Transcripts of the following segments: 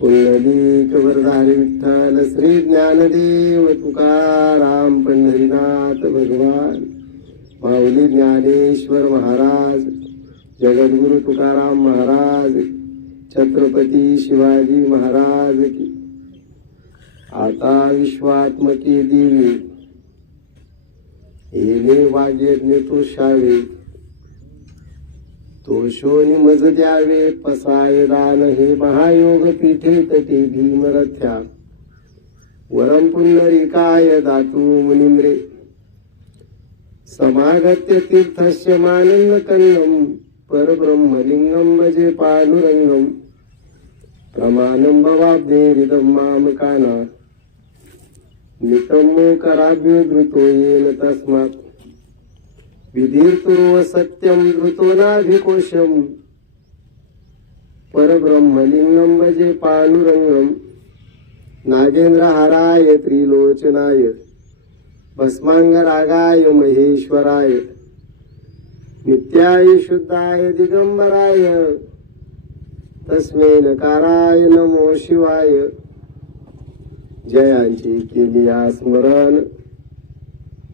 पुंडलिक वरदारी विठ्ठल श्री ज्ञानदेव तुकाराम पंढरीनाथ भगवान माऊली ज्ञानेश्वर महाराज जगद्गुरु तुकाराम महाराज छत्रपती शिवाजी महाराज की। आता विश्वात्मकी देवी येणे वाग्यज्ञ तो शावे तो शोनी मज द्यावे पसाय दान हे महायोग पीठे तटी भीमरथ्या वरम पुंडरीकाय दातू मुनिम्रे समागत्य तीर्थस्य मानंद कन्नम परब्रह्मलिंगम भजे पांडुरंगम प्रमाणं भवाब्देरिदं मामकाना नितं मोकराभ्यो धृतो येन तस्मात् विधीर्तुरो सत्यं धृतो नाभिकोशम् परब्रह्मलिंगं भजे पांडुरंगम नागेंद्रहाराय त्रिलोचनाय भस्मांगरागाय महेश्वराय नित्याय शुद्धाय दिगंबराय तस्मै नकाराय नमो शिवाय। जयांची केली स्मरण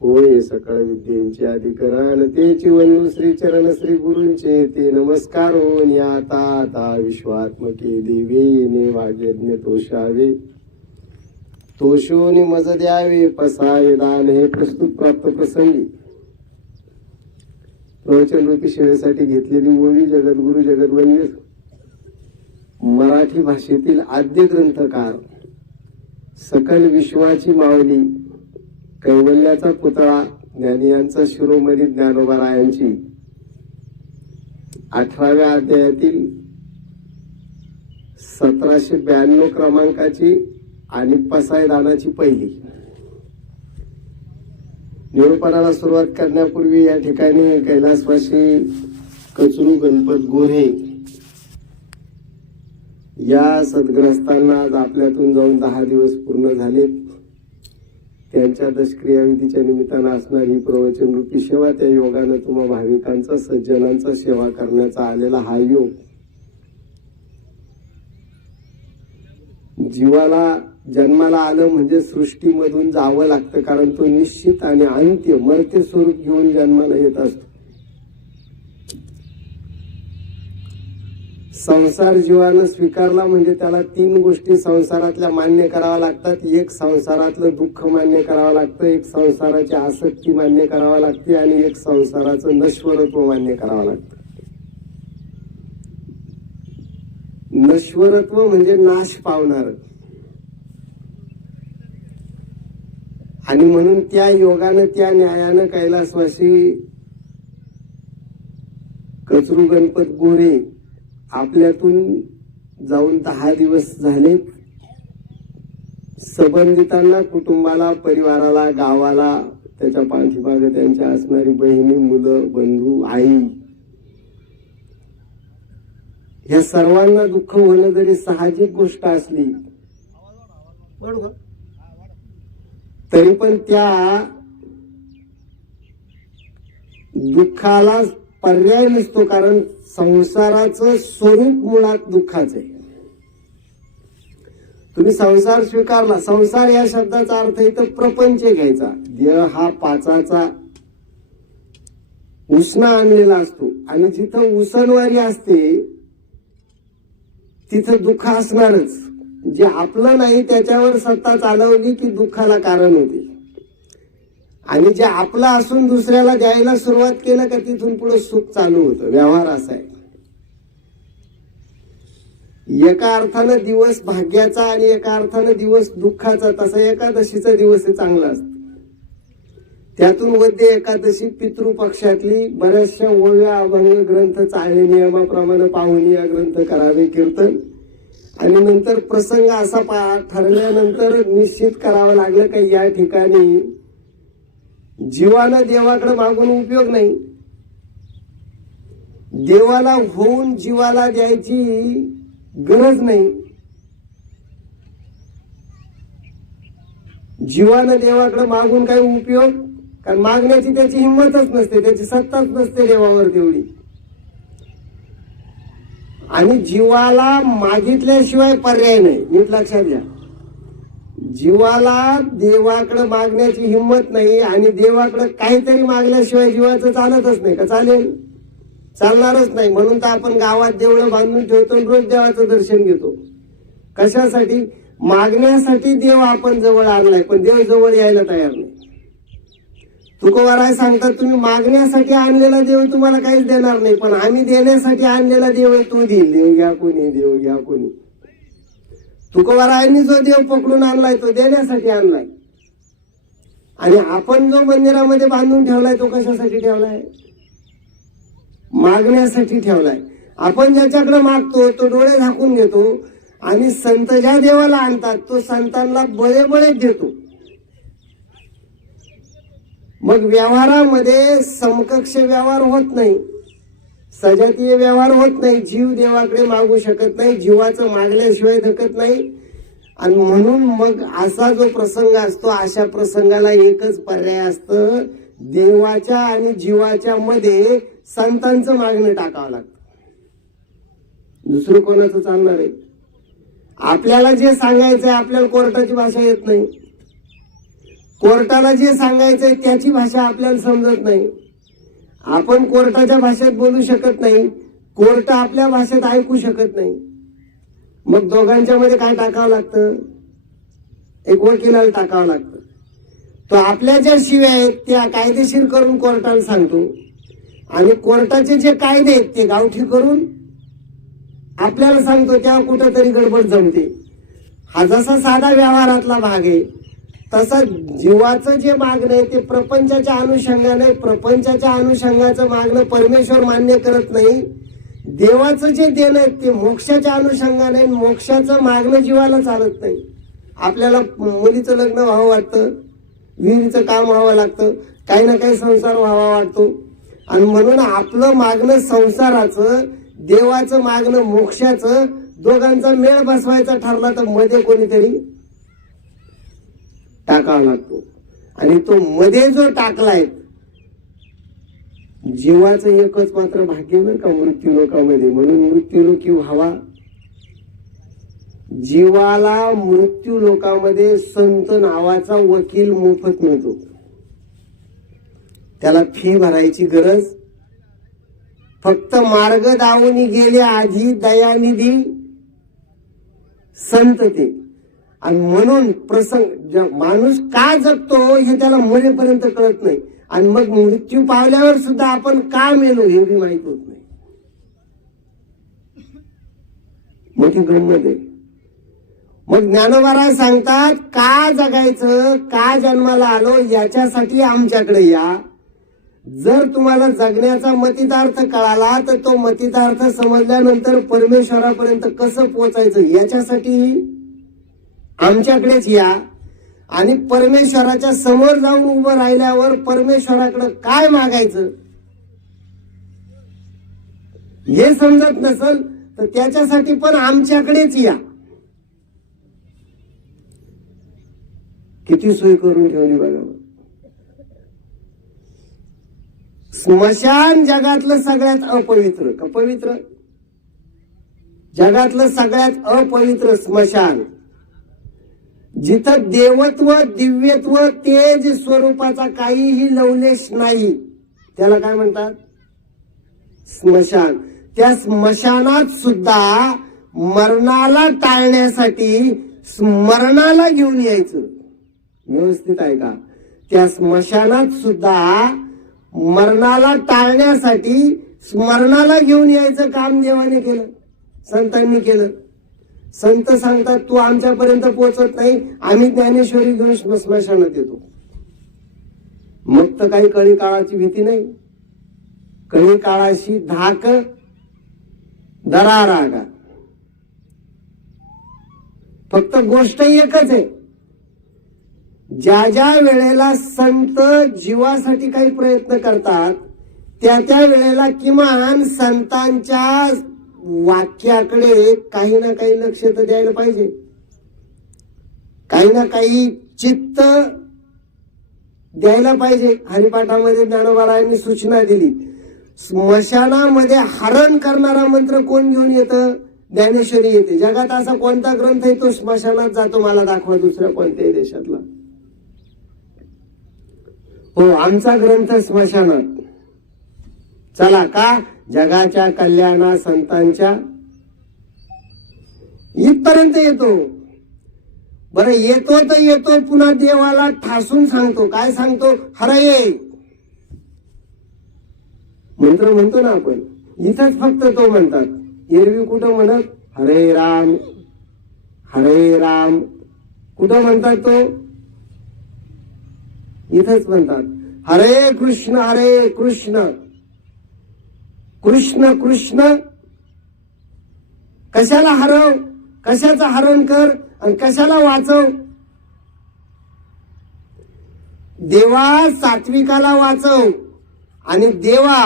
होय सकळ विद्येचे अधिकरण तेची वंदू श्री चरण श्री गुरूंचे ते नमस्कार होऊन आता आता विश्वात्मके देवीने वाग्यज्ञ तोषावे तोषोनी मज द्यावे पसाय दान हे प्रस्तुत प्राप्त प्रसंगी प्रवचन रूपी सेवेसाठी घेतलेली ओवी जगद्गुरु जगद्वंद्य मराठी भाषेतील आद्य ग्रंथकार सकल विश्वाची माऊली कैवल्याचा पुतळा ज्ञानी यांचा शिरोमणी ज्ञानोबा रायांची 18व्या अध्यायातील 1792 क्रमांकाची आणि पसायदानाची पहिली निरूपणाला सुरुवात करण्यापूर्वी या ठिकाणी कैलासवासी कचरू गणपत गोरे या सद्ग्रस्तांना आज आपल्यातून जाऊन 10 दिवस पूर्ण झालेत। त्यांच्या दशक्रियाविधीच्या निमित्तानं असणारी ही प्रवचन रूपी सेवा त्या योगानं तुम्हा भाविकांचा सज्जनांचा सेवा करण्याचा आलेला हा योग जीवाला जन्माला आलं म्हणजे सृष्टीमधून जावं लागतं, कारण तो निश्चित आणि अंत्य मर्त्य स्वरूप घेऊन जन्माला येत असतो। संसार जीवानं स्वीकारला म्हणजे त्याला 3 गोष्टी संसारातल्या मान्य कराव्या लागतात। एक संसारातलं दुःख मान्य करावं लागतं, एक संसाराची आसक्ती मान्य करावं लागते आणि एक संसाराचं नश्वरत्व मान्य करावं लागतं। नश्वरत्व म्हणजे नाश पावणार आणि म्हणून त्या योगानं त्या न्यायानं कैलासवासी कचरू गणपत गोरे आपल्यातून जाऊन 10 दिवस झाले। संबंधितांना कुटुंबाला परिवाराला गावाला त्याच्या पाठीमागे त्यांच्या असणारी बहिणी मुलं बंधू आई या सर्वांना दुःख होणं जरी साहजिक गोष्ट असली तरी पण त्या दुःखाला पर्याय नसतो, कारण संसाराचं स्वरूप मुळात दुःखाचं आहे। तुम्ही संसार स्वीकारला, संसार या शब्दाचा अर्थ इथं प्रपंच घ्यायचा। देह हा पाचाचा उसना आणलेला असतो आणि जिथं उसनवारी असते तिथं दुःख असणारच। जे आपलं नाही त्याच्यावर सत्ता चालवली की दुःखाला कारण होते आणि जे आपलं असून दुसऱ्याला द्यायला सुरुवात केलं का तिथून पुढे सुख चालू होतं। व्यवहार असा आहे। एका अर्थानं दिवस भाग्याचा आणि एका अर्थानं दिवस दुःखाचा। तसा एकादशीचा दिवस चांगला असतो। त्यातून वद्य एकादशी पितृपक्षातली बऱ्याचशा ओव्या अभंग ग्रंथ चालणे नियमाप्रमाणे पाहुणी या ग्रंथ करावे कीर्तन आणि नंतर प्रसंग असा ठरल्यानंतर निश्चित करावं लागलं की या ठिकाणी जीवाला देवाकडे मागून उपयोग नाही। देवाला होऊन जीवाला द्यायची गरज नाही। जीवानं देवाकडे मागून काही उपयोग, कारण मागण्याची त्याची हिंमतच नसते, त्याची सत्ताच नसते देवावर तेवढी। आणि जीवाला मागितल्याशिवाय पर्याय नाही. नीट लक्षात घ्या, जीवाला देवाकडे मागण्याची हिंमत नाही आणि देवाकडे काहीतरी मागल्याशिवाय जीवाचं चालतच नाही. का चालेल? चालणारच नाही. म्हणून तर आपण गावात देवळं बांधून ठेवतो आणि रोज देवाचं दर्शन घेतो. कशासाठी? मागण्यासाठी देव आपण जवळ आणलाय, पण देव जवळ यायला तयार नाही. तुकोबाराय सांगतात, तुम्ही मागण्यासाठी आणलेला देव तुम्हाला काहीच देणार नाही, पण आम्ही देण्यासाठी आणलेला देव आहे, तो देईल. देव घ्या कोणी, देव घ्या कोणी. तुकोबारायांनी जो देव पकडून आणलाय तो देण्यासाठी आणलाय, आणि आपण जो मंदिरामध्ये बांधून ठेवलाय तो कशासाठी ठेवलाय? मागण्यासाठी ठेवलाय. आपण ज्याच्याकडे मागतो तो डोळे झाकून घेतो, आणि संत ज्या देवाला आणतात तो संतांना बळे देतो. मग व्यवहारामध्ये समकक्ष व्यवहार होत नाही, सजातीय व्यवहार होत नाही. जीव देवाकडे मागू शकत नाही, जीवाचं मागल्याशिवाय धकत नाही. आणि म्हणून मग असा जो प्रसंग असतो, अशा प्रसंगाला एकच पर्याय असतं, देवाच्या आणि जीवाच्या मध्ये संतांचं मागणं टाकावं लागतं. दुसरं कोणाचं चालणार आहे? आपल्याला जे सांगायचंय, आपल्याला कोर्टाची भाषा येत नाही, कोर्टाला जे सांगायचंय त्याची भाषा आपल्याला समजत नाही, आपण कोर्टाच्या भाषेत बोलू शकत नाही, कोर्ट आपल्या भाषेत ऐकू शकत नाही. मग दोघांच्या मध्ये काय टाकावं लागतं? एक वकिलाला टाकावं लागतं. तो आपल्या ज्या शिव्या आहेत त्या कायदेशीर करून कोर्टाला सांगतो, आणि कोर्टाचे जे कायदे आहेत ते गावठी करून आपल्याला सांगतो. तेव्हा कुठंतरी गडबड जमते. हा जसा साधा व्यवहारातला भाग आहे, तसा जीवाचं जे मागणं आहे ते प्रपंचाच्या अनुषंगाने, प्रपंचाच्या अनुषंगाचं मागणं परमेश्वर मान्य करत नाही. देवाचं जे देणं आहे ते मोक्षाच्या अनुषंगाने, मोक्षाचं मागणं जीवाला चालत नाही. आपल्याला मुलीचं लग्न व्हावं वाटतं, विहिरीचं काम व्हावं लागतं, काही ना काही संसार व्हावा वाटतो, आणि म्हणून आपलं मागणं संसाराचं, देवाचं मागणं मोक्षाचं, दोघांचा मेळ बसवायचा ठरला तर मध्ये कोणीतरी टाकावा लागतो. आणि तो मध्ये जो टाकलाय, जीवाचं एकच मात्र भाग्य बरं का मृत्यू लोकामध्ये. म्हणून मृत्यू लोकी व्हावा. जीवाला मृत्यू लोकामध्ये संत नावाचा वकील मोफत मिळतो. त्याला फी भरायची गरज, फक्त मार्ग दावून गेले आधी दयानिधी संत ते. आणि म्हणून प्रसंग माणूस का जगतो हे त्याला मरेपर्यंत कळत नाही, आणि मग मृत्यू पावल्यावर सुद्धा आपण का मेलो हे बी माहित होत नाही. मोठी गंमत आहे. मग ज्ञानोबा सांगतात, का जगायचं, का जन्माला आलो याच्यासाठी आमच्याकडे या. जर तुम्हाला जगण्याचा मतितार्थ कळाला तर तो मतितार्थ समजल्यानंतर परमेश्वरापर्यंत कसं पोहोचायचं याच्यासाठी आमच्याकडेच या. आणि परमेश्वराच्या समोर जाऊन उभं राहिल्यावर परमेश्वराकडे काय मागायचं हे समजत नसल तर त्याच्यासाठी पण आमच्याकडेच या. किती सोय करून ठेवली बघा. स्मशान जगातलं सगळ्यात अपवित्र, का पवित्र? जगातलं सगळ्यात अपवित्र स्मशान, जिथं देवत्व, दिव्यत्व, तेज स्वरूपाचा काहीही लवलेश नाही, त्याला काय म्हणतात? स्मशान. त्या स्मशानात सुद्धा मरणाला टाळण्यासाठी स्मरणाला घेऊन यायचं. व्यवस्थित आहे का? त्या स्मशानात सुद्धा मरणाला टाळण्यासाठी स्मरणाला घेऊन यायचं काम देवाने केलं, संतांनी केलं. संत सांगतात, तू आमच्यापर्यंत पोहोचत नाही, आम्ही ज्ञानेश्वरी घेऊन स्मशानात येतो. मग तर काही कळी काळाची भीती नाही. कळी काळाशी धाक दरारा. फक्त गोष्ट एकच आहे, ज्या ज्या वेळेला संत जीवासाठी काही प्रयत्न करतात त्या त्या वेळेला किमान संतांच्या वाक्याकडे काही ना काही लक्ष तर द्यायला पाहिजे, काही ना काही चित्त द्यायला पाहिजे. हरिपाठामध्ये ज्ञानोबा रायांनी सूचना दिली, स्मशानामध्ये हरण करणारा मंत्र कोण घेऊन येतं? ज्ञानेश्वरी येते. जगात असा कोणता ग्रंथ आहे तो स्मशानात जातो? मला दाखवा दुसऱ्या कोणत्याही देशातला. हो, आमचा ग्रंथ स्मशानात. चला, का? जगाच्या कल्याणा संतांच्या इथपर्यंत येतो. बरं, येतो तर येतो, पुन्हा देवाला ठासून सांगतो. काय सांगतो? हरये मंत्र म्हणतो ना आपण, इथंच फक्त तो म्हणतात. एरवी कुठं म्हणत? हरे राम हरे राम. कुठं म्हणतात तो? इथंच म्हणतात. हरे कृष्ण कृष्ण कृष्ण. कशाला हरव? कशाचं हरण कर आणि कशाला वाचव? देवा सात्विकाला वाचव आणि देवा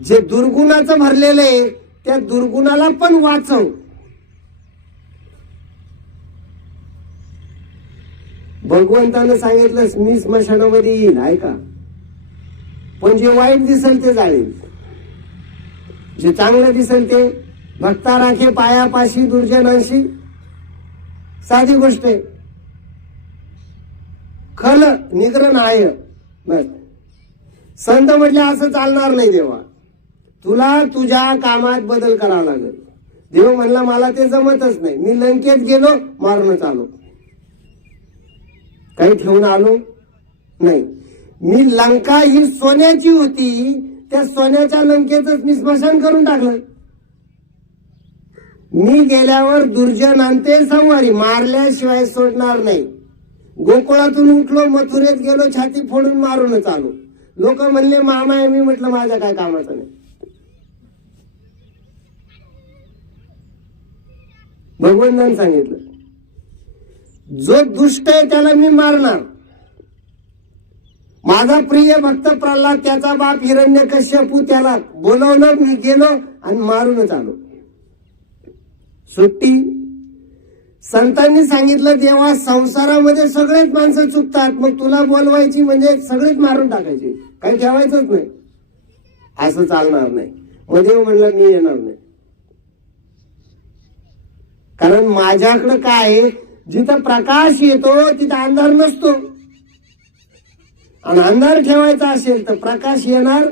जे दुर्गुणाचं भरलेलं आहे त्या दुर्गुणाला पण वाचव. भगवंतानं सांगितलं मी स्मशानामध्ये येईल, ऐका, पण जे वाईट दिसेल ते जाळेल, जे चांगलं दिसेल ते भक्ता राखे पायापाशी दुर्जनांशी. साधी गोष्ट आहे. खल निग्रह आहे. बस, संत म्हटले असं चालणार नाही देवा, तुला तुझ्या कामात बदल करावा लागेल. देव म्हणला मला ते जमतच नाही. मी लंकेत गेलो, मारूनच आलो, काही ठेवून आलो नाही. मी लंका ही सोन्याची होती, त्या सोन्याच्या लंकेतच मी स्मशान करून टाकलं. मी गेल्यावर दुर्जनांते संवारी, मारल्याशिवाय सोडणार नाही. गोकुळातून उठलो, मथुरेत गेलो, छाती फोडून मारूनच आलो. लोक म्हणले मामा आहे. मी म्हटलं माझ्या काय कामाचं नाही. भगवंतांनी सांगितलं जो दुष्ट आहे त्याला मी मारणार. माझा प्रिय भक्त प्रल्हाद, त्याचा बाप हिरण्यकश्यपू, त्याला बोलवलं, मी गेलो आणि मारूनच आलो. सुट्टी. संतांनी सांगितलं देवा संसारामध्ये सगळेच माणसं चुकतात, मग तुला बोलवायची म्हणजे सगळेच मारून टाकायचे, काही ठेवायचंच नाही. असं चालणार नाही. मग देव म्हणला मी येणार नाही. कारण माझ्याकडं काय आहे, जिथं प्रकाश येतो तिथं अंधार नसतो. आणि अंधार ठेवायचा असेल तर प्रकाश येणार.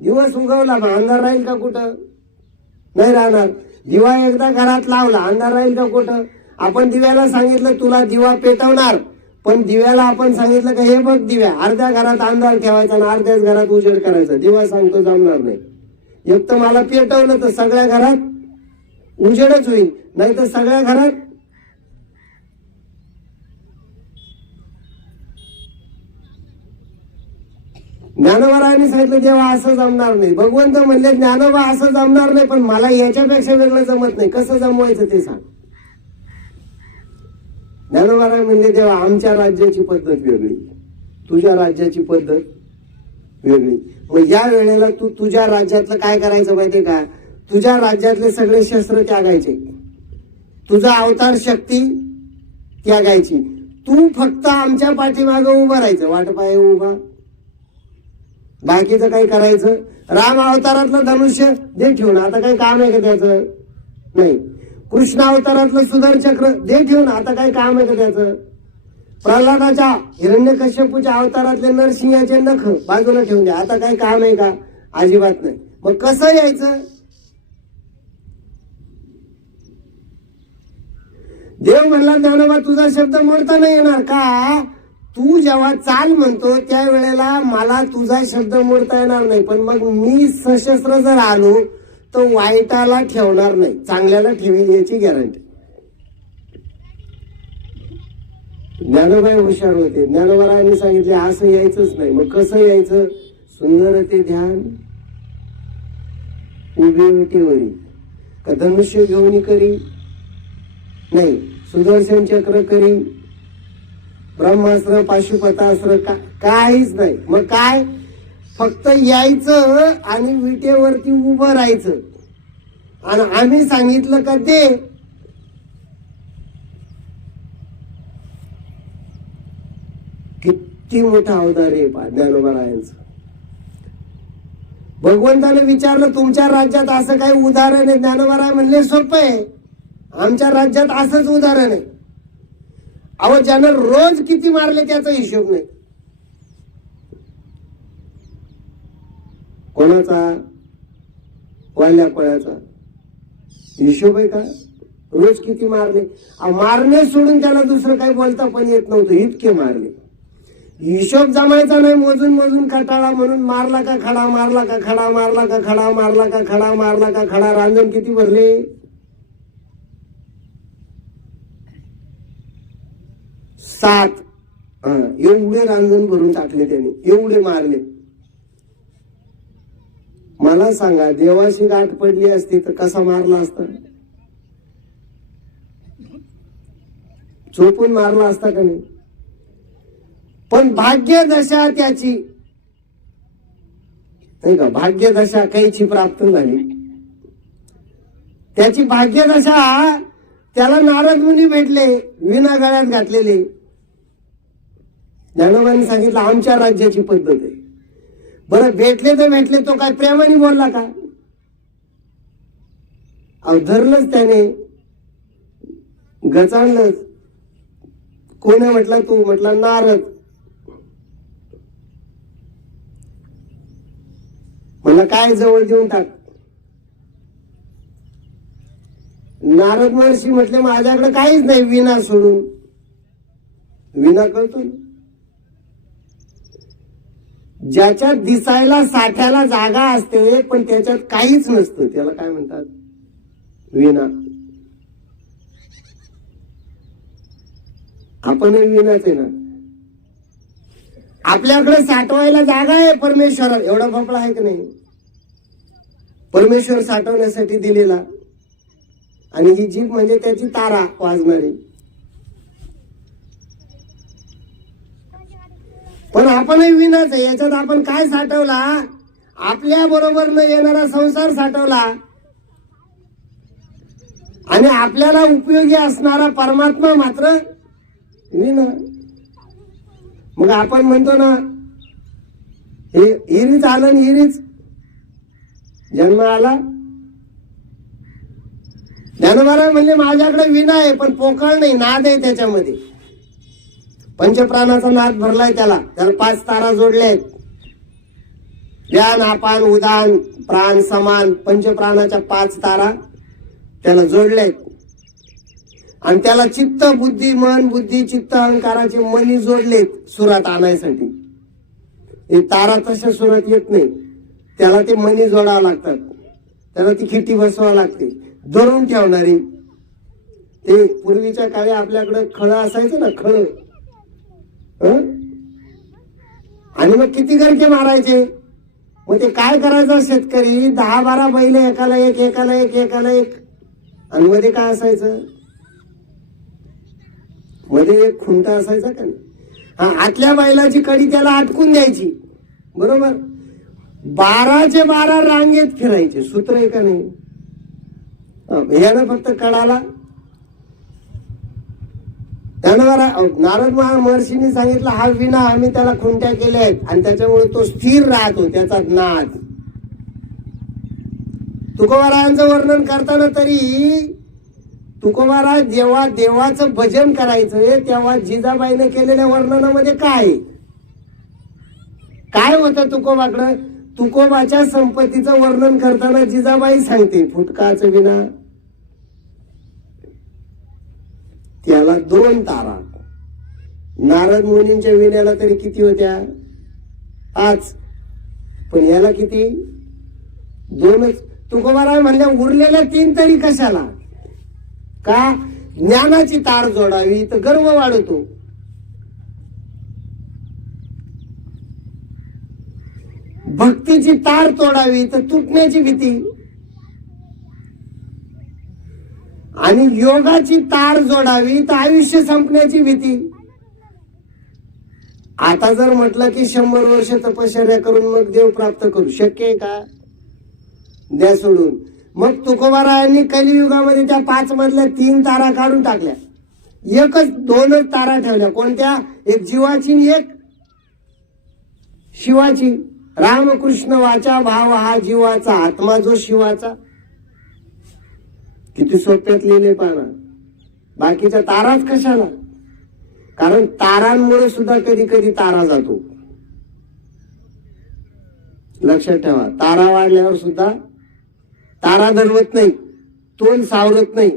दिवस उगवला मग अंधार राहील का कुठं? नाही राहणार. दिवा एकदा घरात लावला, अंधार राहील का कुठं? आपण दिव्याला सांगितलं तुला दिवा पेटवणार, पण दिव्याला आपण सांगितलं का हे बघ दिव्या, अर्ध्या घरात अंधार ठेवायचा आणि अर्ध्याच घरात उजेड करायचा. दिवा सांगतो जमणार नाही. एक तर मला पेटवलं तर सगळ्या घरात उजेडच होईल, नाही तर सगळ्या घरात. ज्ञानोबारायांनी सांगितलं देवा असं जमणार नाही. भगवंत म्हणले ज्ञानोबा असं जमणार नाही, पण मला याच्यापेक्षा वेगळं जमत नाही. कसं जमवायचं ते सांग. ज्ञानोबाराय म्हणले देवा आमच्या राज्याची पद्धत वेगळी, तुझ्या राज्याची पद्धत वेगळी. मग या वेळेला तू तुझ्या राज्यातलं काय करायचं माहितीये का? तुझ्या राज्यातले सगळे शस्त्र त्यागायचे, तुझा अवतार शक्ती त्यागायची. तू फक्त आमच्या पाठीमागं उभं राहायचं, वाटपाय उभा, बाकीचं काही करायचं. राम अवतारातलं धनुष्य दे ठेवून, आता काही काम आहे का त्याचं? नाही. कृष्ण अवतारातलं सुदर्शचक्र दे ठेवून, आता काही काम आहे का त्याचं? प्रल्हादाच्या हिरण्यकश्यपूच्या अवतारातले नरसिंहाचे नख बाजूला ठेवून द्या, आता काही काम आहे का? अजिबात नाही. मग कसं यायचं? देव म्हणला ज्ञानोबा तुझा शब्द मोडता नाही येणार का? तू जेव्हा चाल म्हणतो त्यावेळेला मला तुझा शब्द मोडता येणार नाही, पण मग मी सशस्त्र जर आलो तर वाईटाला ठेवणार नाही, चांगल्याला ठेवील याची गॅरंटी. ज्ञानोबाई हुशार होते. ज्ञानोबारायांनी सांगितले असं यायचंच नाही. मग कसं यायचं? सुंदर ते ध्यान उभी विटेवरी, का धनुष्य घेऊन करी नाही, सुदर्शन चक्र करी, ब्रह्मास्त्र पाशुपतास्त्र काहीच नाही. मग काय? फक्त यायचं आणि विटेवरती उभं राहायचं. आणि आम्ही सांगितलं का ते किती मोठा अवतार आहे ज्ञानोबा रायांचं. भगवंताने विचारलं तुमच्या राज्यात असं काही उदाहरण आहे? ज्ञानोबा राय म्हणले सोपं आहे, आमच्या राज्यात असंच उदाहरण आहे. अहो ज्यानं रोज किती मारले त्याचा हिशोब नाही. कोणाचा? वाल्या कोळ्याचा हिशोब आहे का? रोज किती मारले? मारणे सोडून त्याला दुसरं काही बोलता पण येत नव्हतं, इतके मारले. हिशोब जमायचा नाही, मोजून मोजून कटाळा म्हणून मारला का खडा, मारला का खडा, मारला का खडा, मारला का खडा, मारला का खडा. रांजण किती भरले? 7. एवढे रांजण भरून टाकले त्याने, एवढे मारले. मला सांगा देवाशी गाठ पडली असती तर कसा मारला असता? चोपून मारला असता का नाही? पण भाग्यदशा त्याची नाही का, भाग्यदशा काहीची प्राप्त झाली. त्याची भाग्यदशा, त्याला नारद मुनी भेटले विना गळ्यात घातलेले. ज्ञानोबांनी सांगितलं आमच्या राज्याची पद्धत आहे. बरं भेटले तर भेटले, तो काय प्रेमाने बोलला का? धरलंच त्याने, गचाणलंच. कोणी म्हटलं? तू म्हटला नारद. मला काय जवळ देऊन टाक. नारद महर्षी म्हटले माझ्याकडे काहीच नाही विना सोडून. विना कळतो ना, ज्याच्यात दिसायला साठ्याला जागा असते पण त्याच्यात काहीच नसतं त्याला काय म्हणतात? विना. आपणही विनाच आहे ना. आपल्याकडे साठवायला जागा आहे परमेश्वरात, एवढा भोपळा आहे की नाही? परमेश्वर साठवण्यासाठी दिलेला. आणि ही जीभ म्हणजे त्याची तारा वाजणारी. पण आपणही विनाच आहे. याच्यात आपण काय साठवला? आपल्या बरोबर न येणारा संसार साठवला आणि आपल्याला उपयोगी असणारा परमात्मा मात्र विना. मग आपण म्हणतो ना हे हिरीच आलं, हिरीच जन्म आला. ज्ञानोबा म्हणले माझ्याकडे विना आहे पण पोकळ नाही, नाद आहे त्याच्यामध्ये. पंचप्राणाचा नाद भरलाय त्याला. 5 तारा जोडलेत. ज्ञान, अपान, उदान, प्राण, समान, पंचप्राणाच्या 5 तारा त्याला जोडलेत. आणि त्याला चित्त, बुद्धी, मन, बुद्धी, चित्त, अहंकाराचे मनी जोडलेत सुरात आणायसाठी. हे तारा तशा सुरात येत नाही, त्याला ते मनी जोडावं लागतात. त्याला ती खिटी बसवावं लागते, धरून ठेवणारी. ते पूर्वीच्या काळी आपल्याकडे खळं असायचं ना, खळं. आणि मग किती गरके मारायचे. मग ते काय करायचं शेतकरी? 10-12 बैल एकाला एक, एकाला एक, एकाला एक. आणि मध्ये काय असायचं? मध्ये एक खुंटा असायचा का नाही? आतल्या बैलाची कडी त्याला अटकून द्यायची, बरोबर. 12चे 12 रांगेत फिरायचे. सूत्र आहे का नाही? यानं फक्त कडाला. नारद महर्षींनी सांगितलं हा विना आम्ही त्याला खुंट्या केल्या आहेत आणि त्याच्यामुळे तो स्थिर राहतो, त्याचा नाद. तुकोबारायांचं वर्णन करताना तरी तुकोबाराय जेव्हा देवाचं भजन करायचं तेव्हा जिजाबाईने केलेल्या वर्णनामध्ये काय होतं तुकोबाकडं? तुकोबाच्या संपत्तीचं वर्णन करताना जिजाबाई सांगते फुटकाचं विना त्याला 2 तारा. नारद मुनींच्या विण्याला तरी किती होत्या? 5. पण याला किती? 2च. तुकोबाराय म्हणल्या उरलेल्या 3 तरी कशाला? का? ज्ञानाची तार जोडावी तर गर्व वाढतो. भक्तीची तार तोडावी तर तुटण्याची भीती. आणि योगाची तार जोडावी तर आयुष्य संपण्याची भीती. आता जर म्हटलं की 100 वर्ष तपश्चर्या करून मग देव प्राप्त करू, शक्य आहे का? द्या सोडून. मग तुकोबारायांनी कलियुगामध्ये त्या 5 मधल्या 3 तारा काढून टाकल्या. 2च तारा ठेवल्या. कोणत्या? एक जीवाची, एक शिवाची. रामकृष्ण वाचा भाव हा जीवाचा, आत्मा जो शिवाचा. किती सोप्यात लिहिले पाना. बाकीच्या ताराच कशाला? कारण तारांमुळे सुद्धा कधी कधी तारा जातो. लक्षात ठेवा, तारा वाढल्यावर सुद्धा तारा दरवत नाही, तोल सावरत नाही.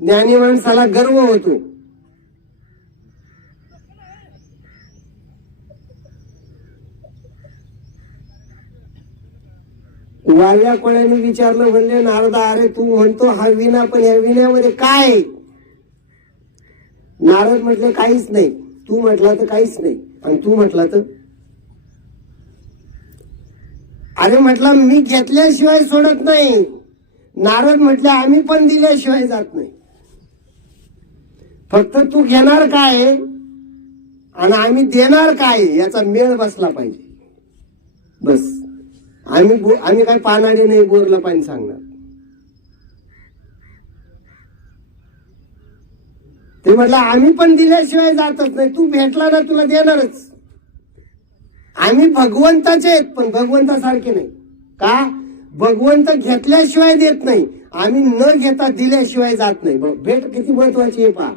ज्ञानी माणसाला गर्व होतो. वाल्या कोळ्याने विचारलं, म्हणले नारदा, अरे तू म्हणतो हा विना, पण या विण्यामध्ये काय आहे? नारद म्हटले काहीच नाही. तू म्हटला तर काहीच नाही, आणि तू म्हटला तर? अरे म्हटलं मी घेतल्याशिवाय सोडत नाही. नारद म्हटले आम्ही पण दिल्याशिवाय जात नाही. फक्त तू घेणार काय आणि आम्ही देणार काय याचा मेळ बसला पाहिजे. बस. आम्ही काय पानाडी नाही बोरला पाणी सांगणार. ते म्हटलं आम्ही पण दिल्याशिवाय जातच नाही. तू भेटला ना तुला देणारच. आम्ही भगवंताचे आहेत, पण भगवंतासारखे नाही. का? भगवंत घेतल्याशिवाय देत नाही, आम्ही न घेता दिल्याशिवाय जात नाही. भेट किती महत्वाची आहे पहा.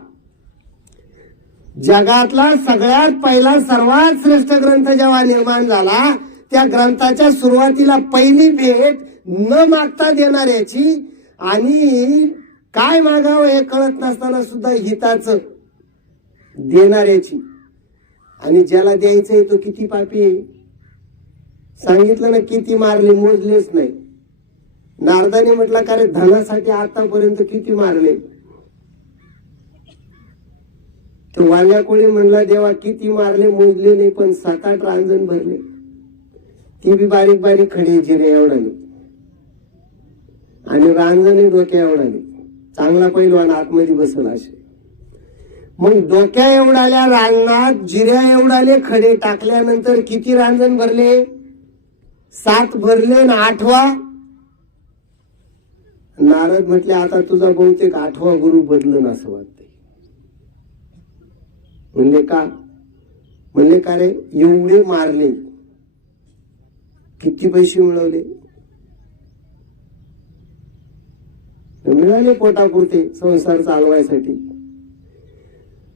जगातला सगळ्यात पहिला सर्वात श्रेष्ठ ग्रंथ जेव्हा निर्माण झाला, त्या ग्रंथाच्या सुरुवातीला पहिली भेट न मागता देणाऱ्याची, आणि काय मागावं हे कळत नसताना सुद्धा हिताचं देणाऱ्याची. आणि ज्याला द्यायचंय तो किती पापी आहे. सांगितलं ना, किती मारले मोजलेच नाही. नारदाने म्हटलं का रे, धनासाठी आतापर्यंत किती मारले. तर वाल्या कोळी म्हणला, देवा किती मारले मोजले नाही, पण 7-8 रांजण भरले. ती बी बारीक बारीक खडी जिरे एवढाली, आणि रांजणी डोक्या एवढाली. चांगला पैलवान आतमध्ये बसल असे. मग डोक्या एवढाल्या रांगणात जिऱ्या एवढाले खडे टाकल्यानंतर किती रांजण भरले? 7 भरले ना 8वा. नारद म्हटले आता तुझा बहुतेक 8वा गुरु बदलन असं वाटतंय. म्हणले का? म्हणले का रे, एवढे मारले, किती पैसे मिळवले? मिळाले पोटापुरते संसार चालवायसाठी.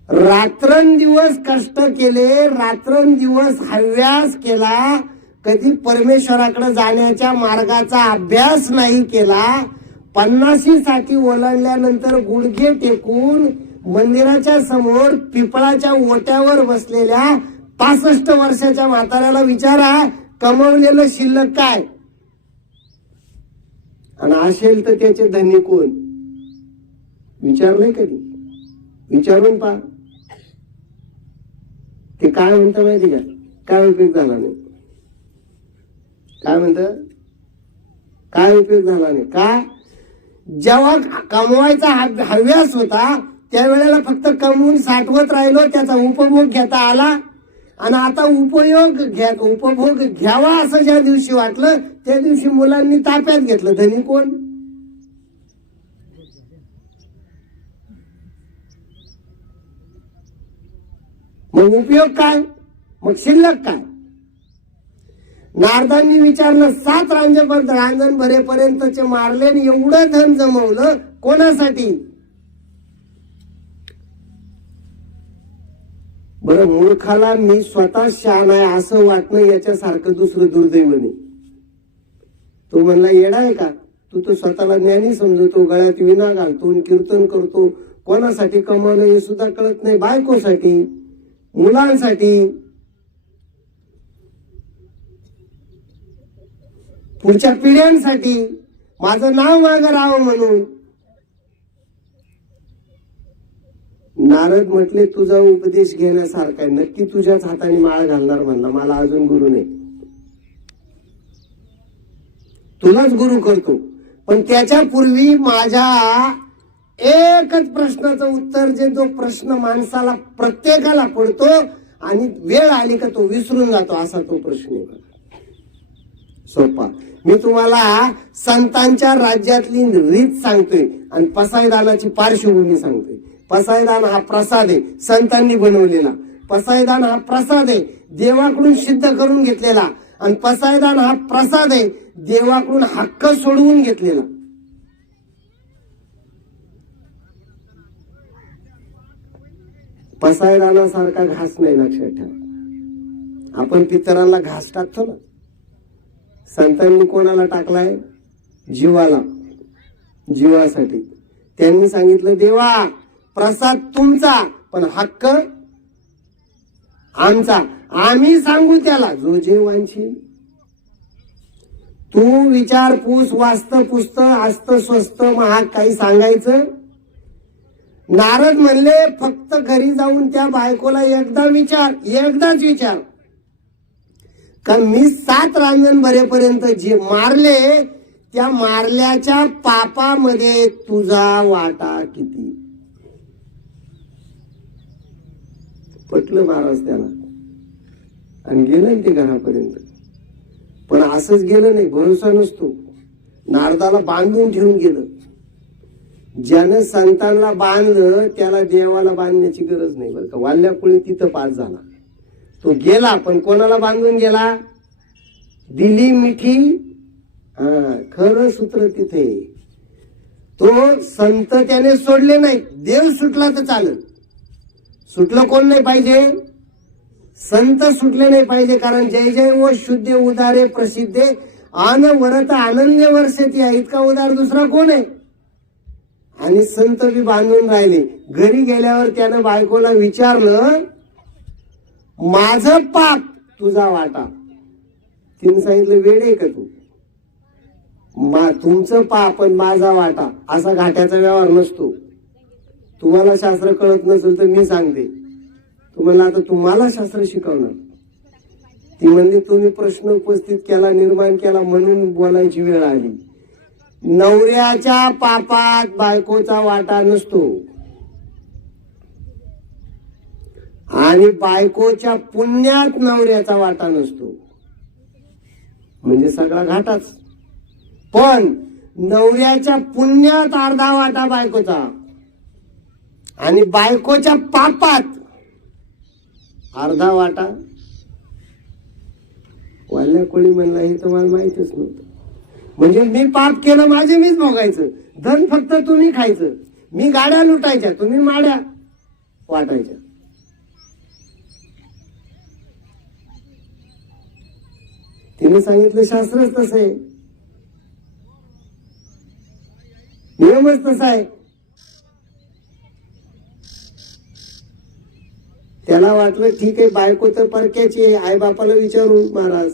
रात्रंदिवस कष्ट केले, रात्रंदिवस हव्यास केला, कधी परमेश्वराकडे जाण्याच्या मार्गाचा अभ्यास नाही केला. 50साठी ओलांडल्यानंतर गुडघे टेकून मंदिराच्या समोर पिपळाच्या ओट्यावर बसलेल्या 65 वर्षाच्या म्हाताऱ्याला विचारा, कमवलेलं शिल्लक काय? आणि असेल तर त्याचे धनी कोण? विचारलंय कधी? विचारून पहा. ते काय म्हणतं माहिती का? काय उपयोग झाला नाही. काय म्हणतं? काय उपयोग झाला नाही. का? जेव्हा कमवायचा हव्यास होता त्यावेळेला फक्त कमवून साठवत राहिलो, त्याचा उपभोग घेता आला. आणि आता उपभोग घ्यावा असं ज्या दिवशी वाटलं त्या दिवशी मुलांनी ताप्यात घेतलं. धनी कोण? मग उपयोग काय? मग शिल्लक काय? नारदांनी विचारलं, 7 रांजण भरेपर्यंतचे मारले, एवढं धन जमवलं कोणासाठी? बरं, मूर्खाला मी स्वतः शहाण आहे असं वाटणं याच्यासारखं दुसरं दुर्दैव नाही. तो म्हणला येडा आहे का तू? तर स्वतःला ज्ञानी समजतो, गळ्यात विणा घालतो, कीर्तन करतो. कोणासाठी कमावलं हे सुद्धा कळत नाही. बायकोसाठी, मुलांसाठी, पुढच्या पिढ्यांसाठी, माझं नाव मागं राहावं म्हणून. नारद म्हटले तुझा उपदेश घेण्यासारखा आहे, नक्की तुझ्याच हाताने माळ घालणार म्हणला. मला अजून गुरु नाही, तुलाच गुरु करतो. पण त्याच्या पूर्वी माझ्या एकच प्रश्नाचं उत्तर, जे जो प्रश्न माणसाला प्रत्येकाला पडतो आणि वेळ आली का तो विसरून जातो, असा तो प्रश्न आहे. सोपा. मी तुम्हाला संतांच्या राज्यातली रीत सांगतोय आणि पसायदानाची पार्श्वभूमी सांगतोय. पसायदान हा प्रसाद आहे, संतांनी बनवलेला. पसायदान हा प्रसाद आहे, देवाकडून सिद्ध करून घेतलेला, आणि पसायदान हा प्रसाद आहे, देवाकडून हक्क सोडवून घेतलेला. पसायदानासारखा घास नाही, लक्षात ठेवा. आपण पितरांना घास टाकतो ना, संतांनी कोणाला टाकलाय? जीवाला, जीवासाठी. त्यांनी सांगितलं देवा प्रसाद तुमचा पण हक्क आमचा, आम्ही सांगू त्याला जो जे वांछील. तू विचारपूस वास्त पुस्त आस्त स्वस्त महाग काही सांगायचं. नारद म्हणले फक्त घरी जाऊन त्या बायकोला एकदाच विचार का मी 7 रांजण भरेपर्यंत जे मारले त्या मारल्याच्या पापामध्ये तुझा वाटा किती. पटलं महाराज त्याला आणि गेलं ते घरापर्यंत. पण असंच गेलं नाही, भरोसा नसतो. नारदाला बांधून ठेवून गेलं. ज्यानं संतांना बांधलं त्याला देवाला बांधण्याची गरज नाही बरं का. वाल्याकुळी तिथं पास झाला, तो गेला, पण कोणाला बांधून गेला? दिली मिठी. खरं सूत्र तिथे. तो संत त्याने सोडले नाही, देव सुटला तर चालेल. सुटलं कोण नाही पाहिजे? संत सुटले नाही पाहिजे. कारण जय जय व शुद्ध उदारे प्रसिद्धे आन वरत आनंद वर्षती आहे, इतका उदार दुसरा कोण आहे? आणि संत बी बांधून राहिले. घरी गेल्यावर त्यानं बायकोला विचारलं माझं पाप तुझा वाटा. तिने सांगितलं वेडे का तू? तुमचं पाप आणि माझा वाटा असा घाट्याचा व्यवहार नसतो. तुम्हाला शास्त्र कळत नसेल तर मी सांगते तुम्हाला. आता तुम्हाला शास्त्र शिकवणार. ती म्हणली तुम्ही प्रश्न उपस्थित केला, निर्माण केला म्हणून बोलायची वेळ आली. नवऱ्याच्या पापात बायकोचा वाटा नसतो आणि बायकोच्या पुण्यात नवऱ्याचा वाटा नसतो. म्हणजे सगळा घाटाच. पण नवऱ्याच्या पुण्यात अर्धा वाटा बायकोचा आणि बायकोच्या पापात अर्धा वाटा. वाल्या कोळी म्हणला हे तुम्हाला माहितच नव्हतं. म्हणजे मी पाप केलं माझे मीच भोगायचं, धन फक्त तुम्ही खायचं, मी गाड्या लुटायच्या तुम्ही माड्या वाटायच्या. तिने सांगितलं शास्त्रच तसं आहे, नियमच तसा आहे. त्याला वाटलं ठीक आहे बायको तर परक्याची आहे, आई बापाला विचारू महाराज.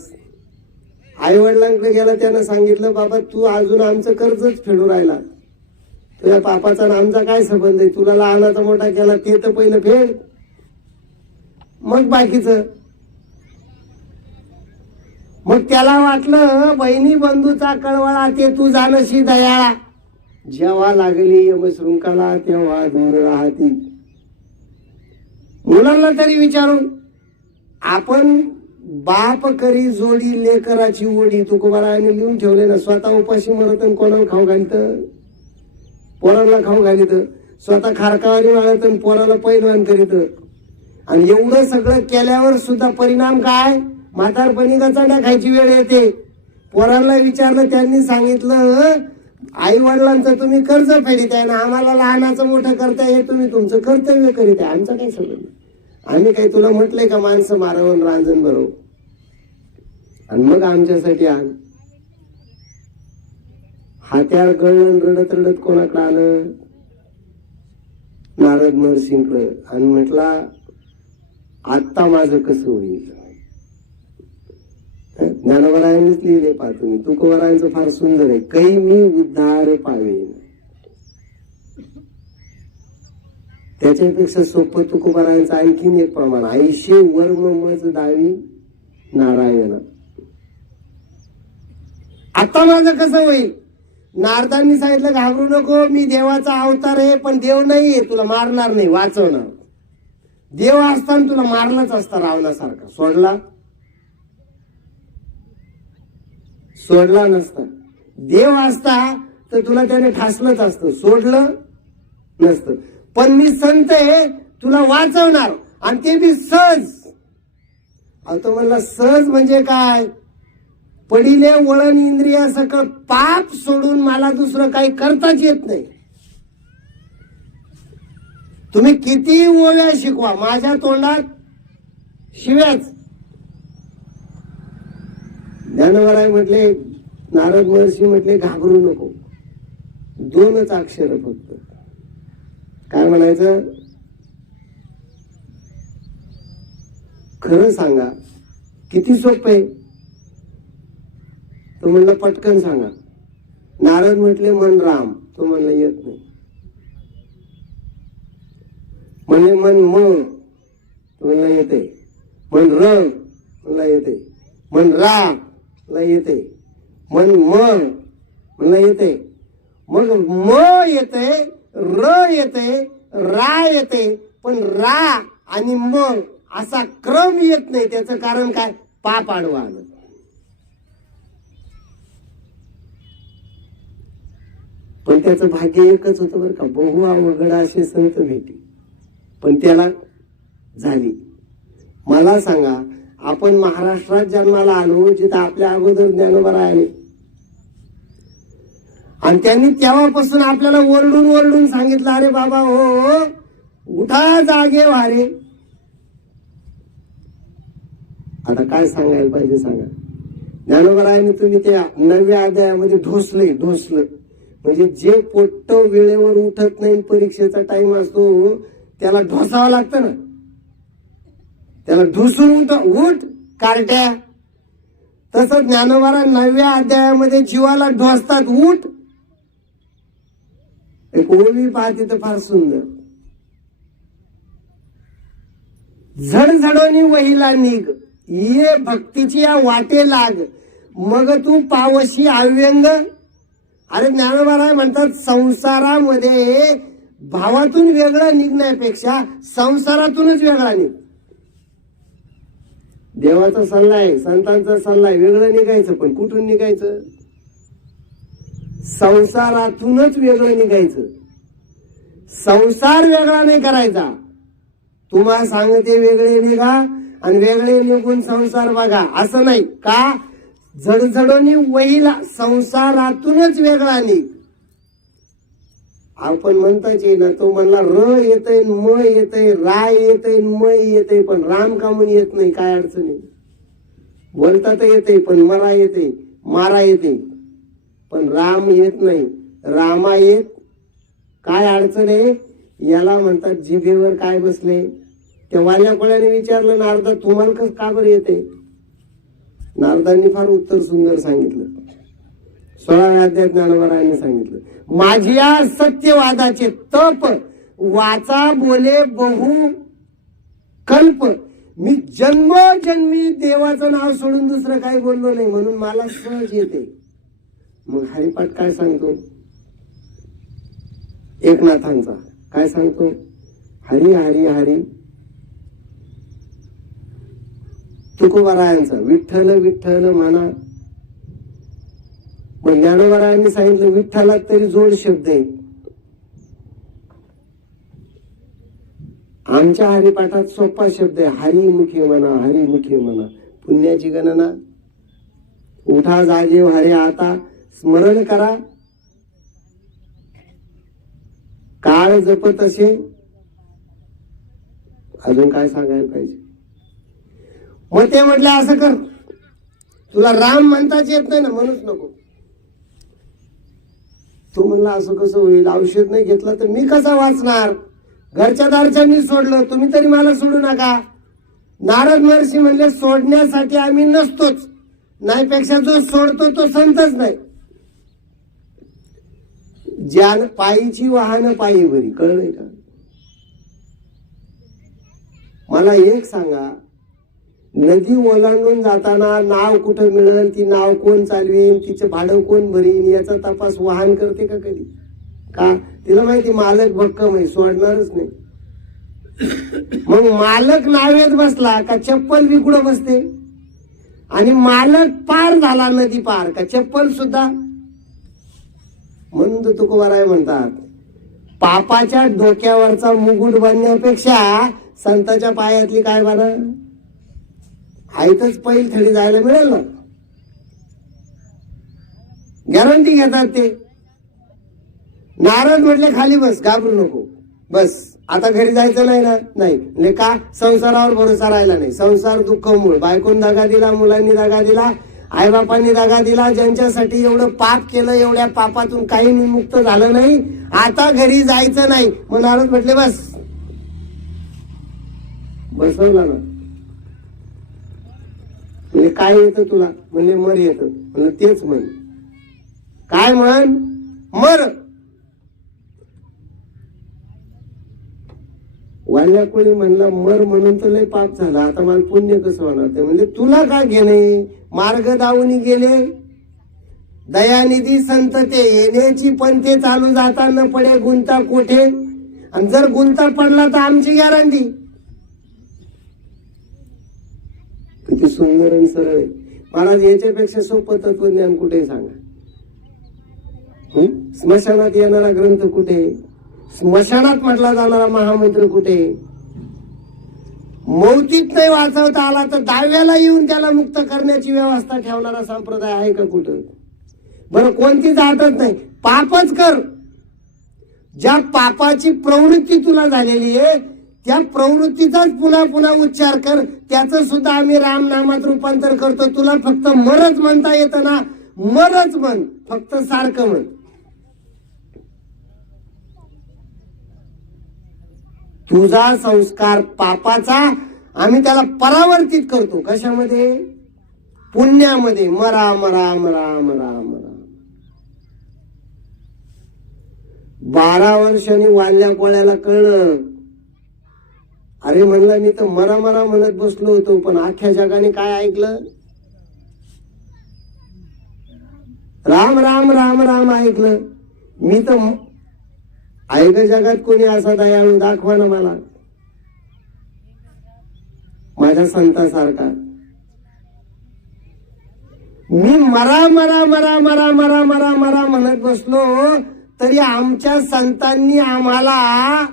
आई वडिलांकडे गेला, त्यानं सांगितलं बाबा तू अजून आमचं कर्जच फेडू राहिला, तुझ्या पापाचा आणि आमचा काय संबंध आहे? तुला लहानाचा मोठा केला ते तर पहिलं फेड, मग बाकीचं. मग त्याला वाटलं बहिणी बंधूचा कळवळा ते तू जानशी दयाळा. जेव्हा लागली यमशृंखला तेव्हा दूर राहती. मुलांना तरी विचारून आपण बाप करी जोडी लेकराची ओढी. तुकोबारायाने लिहून ठेवले ना, स्वतः उपाशी मरत कोणाला खाऊ घालित, पोराला खाऊ घालित, स्वतः खारकावारी वाळत पोराला पैलवान करीत. आणि एवढं सगळं केल्यावर सुद्धा परिणाम काय? म्हातारपणी गचाड्या खायची वेळ येते. पोरांना विचारलं, त्यांनी सांगितलं आई वडिलांचं तुम्ही कर्ज फेडीत आहे ना, आम्हाला लहानाचं मोठं करताय, हे तुम्ही तुमचं कर्तव्य करीत आहे, आमचं काय संबंध? आम्ही काही तुला म्हटलंय का माणसं मारवून रांजण भरव? आणि मग आमच्यासाठी आण. हात्यार गळण रडत रडत कोणाकडे आलं? नारद महर्षींकडे. आणि म्हटला आत्ता माझं कसं होईल? ज्ञानोबरायांनीच लिहिले पहा तुम्ही. तुकोबरायांचं फार सुंदर आहे, कै मी उद्धार पावेन. त्याच्यापेक्षा सोपं तुकोबरायांचं आणखीन एक प्रमाण, ऐशे वर्म मज दावी नारायण. आता माझं कसं होईल? नारदांनी सांगितलं घाबरू नको, मी देवाचा अवतार आहे, पण देव नाहीये, तुला मारणार नाही, वाचवणार. देव असताना तुला मारलंच असतं रावणासारखा. सोडला नसता. देव असता तर तुला त्याने ठासलंच असतं, सोडलं नसतं. पण मी संत आहे, तुला वाचवणार, आणि ते बी सहज. अहो तो म्हणला सहज म्हणजे काय, पडिले वळण इंद्रिया सकळ पाप सोडून मला दुसरं काही करताच येत नाही. तुम्ही किती ओव्या शिकवा, माझ्या तोंडात शिव्याच. ज्ञानोबराय म्हटले, नारद महर्षी म्हटले घाबरू नको, 2च अक्षर फक्त. काय म्हणायचं, खरं सांगा. किती सोपं आहे. तो म्हणला पटकन सांगा. नारद म्हटले मन राम. तो म्हणला येत नाही. म्हणले मन म. तो म्हणला येते. मन र. म्हणला येते. मन रा. म्हणला येते. मन म. म्हणला येते. मग म येते, र येते, रा येते, पण रा आणि म असा क्रम येत नाही. त्याचं कारण काय, पाप आडवा आलं. पण त्याचं भाग्य एकच होतं बरं का, बहु अवघड असे संत भेटी, पण त्याला झाली. मला सांगा, आपण महाराष्ट्रात जन्माला आलो जिथं आपल्या अगोदर ज्ञानोबराय आले, आणि त्यांनी तेव्हापासून आपल्याला ओरडून ओरडून सांगितलं, अरे बाबा हो उठा जागे वारे. आता काय सांगायला पाहिजे सांगा. ज्ञानोबरायांनी तुम्ही त्या 9व्या अध्यायामध्ये ढोसलं. म्हणजे जे पोट्ट वेळेवर उठत नाही, परीक्षेचा टाइम असतो त्याला ढोसावं लागतं ना, त्याला ढोसून उठ कार्ट्या. तसं ज्ञानोबा 9व्या अध्यायामध्ये जीवाला ढोसतात, उठ. एक ओवी पाहते तर फार सुंदर. झडझडोनी वहिला निघ, ये भक्तीची या वाटे लाग, मग तू पावशी अव्यंग. अरे ज्ञानोबा म्हणतात, संसारामध्ये भावातून वेगळा निघण्यापेक्षा संसारातूनच वेगळा निघ. देवाचा सल्ला आहे, संतांचा सल्ला आहे, वेगळं निघायचं. पण कुठून निघायचं, संसारातूनच वेगळं निघायचं. संसार वेगळा नाही करायचा. तुम्हाला सांगते वेगळे निघा आणि वेगळे निघून संसार बघा, असं नाही का. झडझडोनी वहिला, संसारातूनच वेगळा निघ. आपण म्हणताच ना, तो म्हणला र येतय, म येतय, रा येतय, म येतय, पण राम कामून येत नाही. काय अडचण आहे, बोलता तर येते, पण मरा येते, मारा येते, पण राम येत नाही. रामा येत. काय अडचण आहे, याला म्हणतात जिभेवर काय बसले. त्या वाल्या कोळ्याने विचारलं, नारदा तुम्हाला कसं का बरं येते. नारदांनी फार उत्तर सुंदर सांगितलं. 16व्या अध्यायात ज्ञानोबरायांनी सांगितलं, माझ्या सत्यवादाचे तप वाचा बोले बहु कल्प. मी जन्मोजन्मी देवाचं नाव सोडून दुसरं काही बोललो नाही, म्हणून मला सहज येते. मग हरिपाठ काय सांगतो, एकनाथांचा काय सांगतो, हरी हरी हरी. तुकोबारायांचा विठ्ठल विठ्ठल म्हणा. मग ज्ञानोबरायांनी सांगितलं, विठ्ठलात तरी जोड शब्द आहे. आमच्या हरिपाठात सोपा शब्द आहे, हरिमुखी म्हणा, हरिमुखी म्हणा. पुण्याची गणना, उठा जागे हरे आता, स्मरण करा, काळ जपत असे. अजून काय सांगायला पाहिजे. मग ते म्हटलं, असं कर, तुला राम म्हणताच येत नाही ना, म्हणूच नको. तो म्हणला, असं कसं होईल, औषध नाही घेतलं तर मी कसा वाचणार. घरच्या दारच्यांनी सोडलं, तुम्ही तरी मला सोडू नका. नारद महर्षी म्हणले, सोडण्यासाठी आम्ही नसतोच, नाहीपेक्षा जो सोडतो तो संतच नाही. ज्यान पायीची वाहन पायी भरी. कळलंय का. मला एक सांगा, नदी ओलांडून जाताना नाव कुठं मिळेल, ती नाव कोण चालवेल, तिचं भाडं कोण भरीन, याचा तपास वाहन करते का कधी. का, तिला माहिती मालक भक्कम आहे, सोडणारच नाही. मग मालक नावेत बसला का चप्पल बी कुठं बसते, आणि मालक पार झाला नदी पार का चप्पल सुद्धा. म्हणून तर तुकोबाराय म्हणतात, पापाच्या डोक्यावरचा मुकुट बनण्यापेक्षा संताच्या पायातली काय बना. आयतच पैल थडी जायला मिळेल ना, गॅरंटी घेतात ते. नारद म्हटले खाली बस, घाबरू नको, बस आता घरी जायचं नाही ना. नाही म्हणजे का, संसारावर भरोसा राहिला नाही. संसार दुःख मूळ, बायकोन दगा दिला, मुलांनी दगा दिला, आईबापांनी दगा दिला, ज्यांच्यासाठी एवढं पाप केलं, एवढ्या पापातून काही विमुक्त झालं नाही, आता घरी जायचं नाही. मग नारद म्हटले बस. बसवला ना. म्हणजे काय येतं तुला, म्हणले मर येतं. म्हणलं तेच म्हण. काय म्हण, मर. वाल्या कोणी म्हणला मर म्हणून तर लय पाप झाला, आता मला पुण्य कसं होणार. ते म्हणजे तुला काय घेणे, मार्ग दावून गेले, दयानिधी संत ते येण्याची पण ते चालू जाता न पडे गुंता कोठे. आणि जर गुंता पडला तर आमची गॅरंटी. किती सुंदर आणि सरळ आहे महाराज. याच्यापेक्षा सोपं तत्वज्ञान कुठे सांगा. स्मशानात येणारा ग्रंथ कुठे, स्मशानात म्हटला जाणारा महामंत्र कुठे, मौतीत नाही वाचवता आला तर दहाव्याला येऊन त्याला मुक्त करण्याची व्यवस्था ठेवणारा संप्रदाय आहे का कुठं. बरं कोणती जातच नाही, पापच कर. ज्या पापाची प्रवृत्ती तुला झालेली आहे त्या प्रवृत्तीचाच पुन्हा पुन्हा उच्चार कर. त्याचं सुद्धा आम्ही रामनामात रूपांतर करतो. तुला फक्त मरच म्हणता येतं ना, मरच म्हण, फक्त सारखं म्हण. तुझा संस्कार पापाचा आम्ही त्याला परावर्तित करतो. कशामध्ये, पुण्यामध्ये. मरा मरा मरा मरा मरा. 12 वर्षांनी वाल्या कोळ्याला कळलं. अरे म्हणलं मी तर मरा मरा म्हणत बसलो होतो, पण अख्ख्या जगाने काय ऐकलं, राम राम राम राम ऐकलं. मी तर ऐक जगात कोणी असा दयाळू दाखवा ना मला, माझ्या संतासारखा. मी मरा मरा मरा मरा मरा मरा मरा म्हणत बसलो तरी आमच्या संतांनी आम्हाला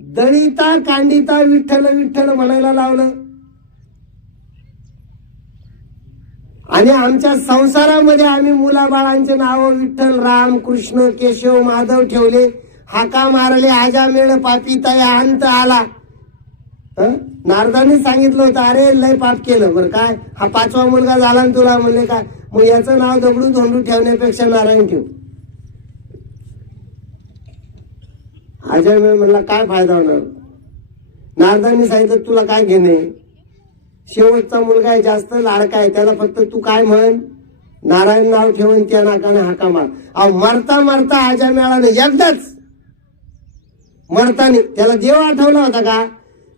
दळिता कांडिता विठ्ठल विठ्ठल म्हणायला लावलं. आणि आमच्या संसारामध्ये आम्ही मुलाबाळांचे नाव विठ्ठल राम कृष्ण केशव माधव ठेवले. हाका मारले आजा मेळ पापी तया अंत आला. नारदांनी सांगितलं होतं अरे लय पाप केलं. बरं काय हा 5वा मुलगा झाला ना तुला, म्हणले काय मग याचं नाव दगडू धोंडू ठेवण्यापेक्षा नारायण ठेव. आजा मेळ म्हणला काय फायदा होणार. नारदांनी सांगितलं तुला काय घेणे, शेवटचा मुलगा आहे, जास्त लाडका आहे, त्याला फक्त तू काय म्हण नारायण नाव ठेवून त्या नाकाने हाका मार. अहो मरता मरता आजा मेळाने एकदाच मरतानी त्याला देव आठवला होता का,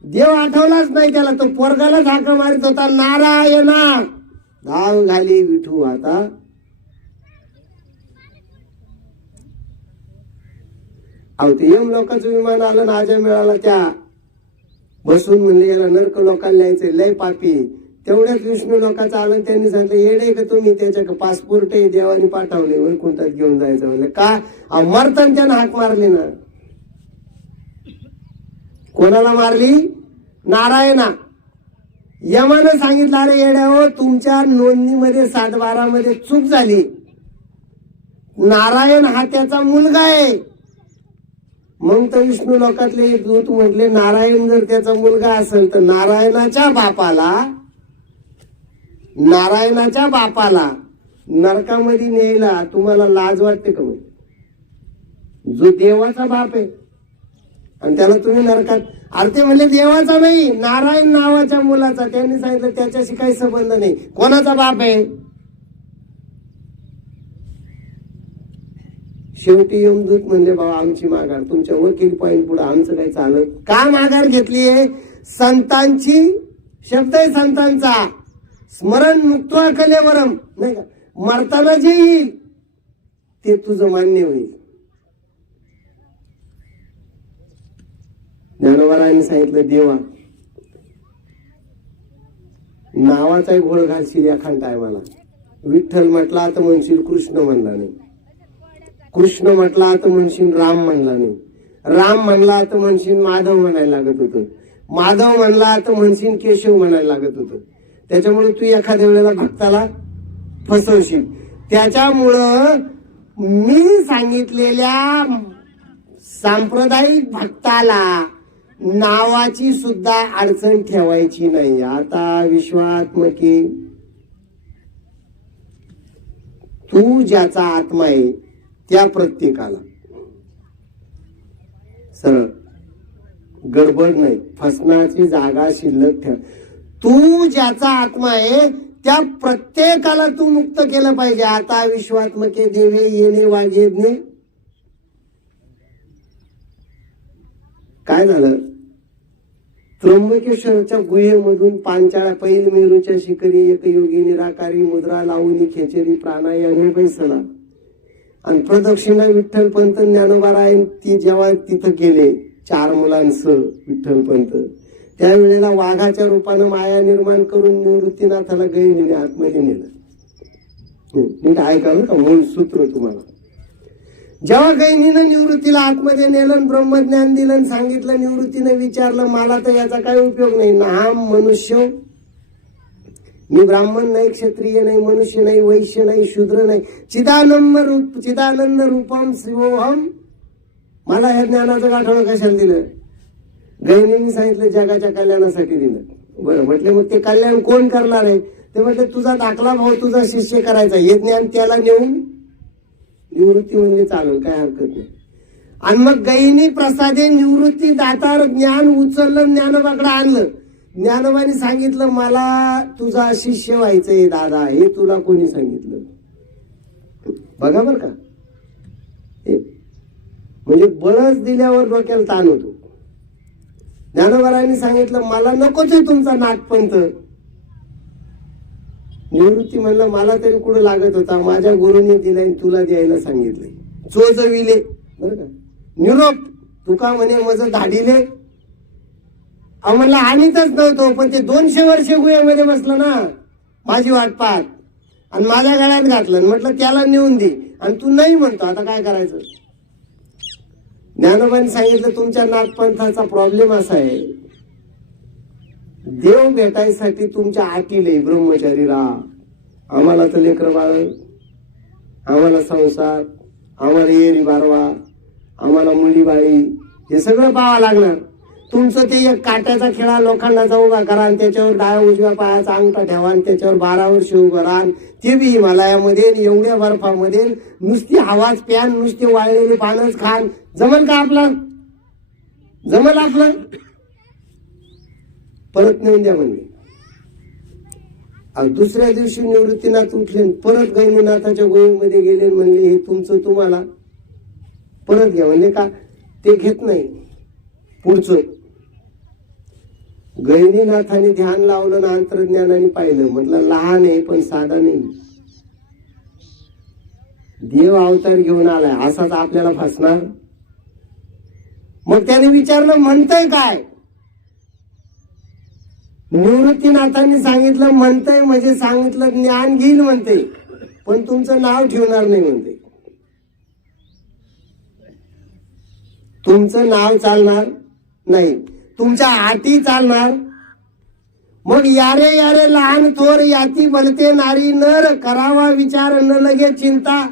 देव आठवलाच नाही त्याला. तो पोरगालाच हाका मारित होता नारायणा. धाव घाली विठू आता. अहो ते यम लोकांचं विमान आलं ना आजा मेळाला, त्या बसून म्हणले याला नरक लोकांना न्यायचंय, लय पापी. तेवढ्याच विष्णू लोकांचं आलं, त्यांनी सांगितलं येडे का तुम्ही, त्याच्या पासपोर्ट आहे देवानी पाठवले वैकुंठात घेऊन जायचं. म्हणलं का, मरताना त्यानं हाक मारली ना. कोणाला मारली, नारायणा. यमानं सांगितलं अरे येड्या हो तुमच्या नोंदणीमध्ये 7-12 मध्ये चूक झाली, नारायण हा त्याचा मुलगा आहे. मग तर विष्णू लोकातले एक दूत म्हटले नारायण जर त्याचा मुलगा असेल तर नारायणाच्या बापाला नरकामध्ये न्यायला तुम्हाला लाज वाटते का. जो देवाचा बाप आहे आणि त्याला तुम्ही नरकात. अरे ते म्हणले देवाचा नाही, नारायण नावाच्या मुलाचा. त्यांनी सांगितलं त्याच्याशी काही संबंध नाही. कोणाचा बाप आहे. शेवटी यमदूत म्हणले बाबा आमची माघार, तुमच्या वकील पॉईंट पुढे आमचं काही चालत का. माघार घेतलीये, संतांची शब्द आहे संतांचा, स्मरण मुक्त्वा कलेवरम, नाही का, मरताना जे येईल ते तुझं मान्य होईल. ज्ञानोबारायांनी सांगितलं देवा नावाचा घोळ घालशील एखाद टायमाला. विठ्ठल म्हटला तर म्हणशील कृष्ण म्हणला नाही, कृष्ण म्हटला तर म्हणशील राम म्हणला नाही, राम म्हणला तर म्हणशील माधव म्हणायला लागत होतं, माधव म्हणला तर म्हणशील केशव म्हणायला लागत होतं. त्याच्यामुळे तू एखाद्या वेळेला भक्ताला फसवशील. त्याच्यामुळं मी सांगितलेल्या सांप्रदायिक भक्ताला नावाची सुद्धा अडचण ठेवायची नाही. आता विश्वात्मके तू ज्याचा आत्मा आहे त्या प्रत्येकाला सरळ, गडबड नाही, फसण्याची जागा शिल्लक ठेव. तू ज्याचा आत्मा आहे त्या प्रत्येकाला तू मुक्त केलं पाहिजे. आता विश्वात्मके देवे येणे वागेदने काय झालं, त्र्यंबकेश्वरच्या गुहेमधून पांचाळा पैल मेरूच्या शिखरी एक योगी निराकारी मुद्रा लावून खेचेरी प्राणायाम बैसला आणि प्रदक्षिणा विठ्ठल पंत ज्ञानोबारायन ती जेव्हा तिथं गेले 4 मुलांसह विठ्ठल पंत, त्यावेळेला वाघाच्या रूपानं माया निर्माण करून निवृत्तीनाथाला गहिनीने आतमध्ये नेलं. नीट ऐकावं का मूळ सूत्र तुम्हाला. जेव्हा गहिनीनं निवृत्तीला आतमध्ये नेलं, ब्रह्मज्ञान दिलं, सांगितलं, निवृत्तीनं विचारलं मला तर याचा काही उपयोग नाही. नाम मनुष्य, मी ब्राह्मण नाही, क्षत्रिय नाही, मनुष्य नाही, वैश्य नाही, शूद्र नाही, चिदानंद रूपम शिवोहम. मला ह्या ज्ञानाचं गाठवण कशाला दिलं? गहिनीने सांगितलं जगाच्या कल्याणासाठी दिलं. बरं म्हटले मग ते कल्याण कोण करणार आहे? ते म्हटले तुझा दाखला भाऊ तुझा शिष्य करायचा, हे ज्ञान त्याला नेऊन निवृत्ती म्हणजे चालेल, काय हरकत नाही. आणि मग गहिनी प्रसादे निवृत्ती दातार ज्ञान उचललं, ज्ञानोबाकडे आणलं. ज्ञानोबाने सांगितलं मला तुझा शिष्य व्हायचंय दादा, हे तुला कोणी सांगितलं? बघा बर का, म्हणजे बळच दिल्यावर डोक्याला ताण होतो. ज्ञानोबारायांनी सांगितलं मला नकोच आहे तुमचा नाथपंथ. निवृत्ती म्हणलं मला तरी कुठं लागत होता, माझ्या गुरुने दिलाय, तुला द्यायला सांगितलंय. चोजविले बरं का, निरोप तुका म्हणे मज धाडीले. म्हणलं आणीतच नव्हतो, पण ते 200 वर्ष गुहेमध्ये बसलं ना माझी वाट पाहत आणि माझ्या गळ्यात घातलं. म्हटलं त्याला नेऊन दे, आणि तू नाही म्हणतो, आता काय करायचं? ज्ञानोबांनी सांगितलं तुमच्या नाथपंथाचा प्रॉब्लेम असा आहे, देव भेटायसाठी तुमच्या अटीले ब्रह्मचारी राहा. आम्हाला तर लेकर बाळ, आम्हाला संसार, आम्हाला येरी बारवा, आम्हाला मुली बाळी, हे सगळं पाहावं लागणार. तुमचं ते एक काट्याचा खेळा लोखंडाचा उभा करा आणि त्याच्यावर डाव्या उजव्या पायाचा अंगठा ठेवा आणि त्याच्यावर 12 वर्ष उभं राहा, ते बी हिमालयामध्ये एवढ्या बर्फामध्ये, नुसती हवाच प्यान, नुसते वाळलेले पानच खान, जमल का आपलं? जमल आपलं? परत नेऊन द्या म्हणले. दुसऱ्या दिवशी निवृत्तीनाथ उठले, परत गहिनीनाथाच्या गोळीमध्ये गेले, म्हणले हे तुमचं तुम्हाला परत घ्या. म्हणले का? ते घेत नाही पुढचं. गहिनीनाथाने ध्यान लावलं ना अंतर्ज्ञानाने पाहिलं, म्हटलं लहान आहे पण साधा नाही, देव अवतार घेऊन आलाय, असाच आपल्याला फसणार. मग त्याने विचारलं म्हणतंय काय? निवृत्तीनाथांनी सांगितलं म्हणतंय म्हणजे सांगितलं ज्ञान घेईल म्हणते, पण तुमचं नाव ठेवणार नाही म्हणते. तुमचं नाव चालणार नाही, तुमच्या अटी चालणार. मग यारे यारे लहान थोर याती बोलते नारी नर, करावा विचार न लगे चिंता.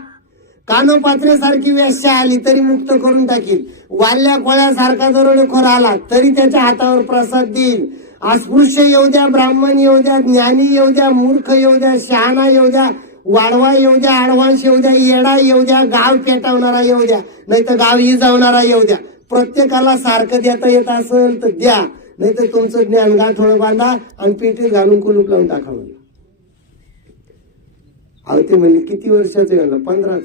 कानोपात्रे सारखी वेश्या आली तरी मुक्त करून टाकील, वाल्या कोळ्यासारखा दरोडेखोर आला तरी त्याच्या हातावर प्रसाद देईल. अस्पृश्य येऊ द्या, ब्राह्मण येऊ द्या, ज्ञानी येऊ द्या, मूर्ख येऊ द्या, शहाणा येऊ द्या, वाढवा येऊ द्या, ॲडव्हान्स येऊ द्या, येडा येऊ द्या, गाव पेटवणारा येऊ द्या, नाही तर गाव इजावणारा येऊ द्या, प्रत्येकाला सारखं देता येत असेल तर द्या, नाही तर तुमचं ज्ञान गाठोडं बांधा आणि पेटीत घालून कुलूप लावून टाका म्हणलं. अहो ते म्हणले किती वर्षाचं? म्हणलं 15च.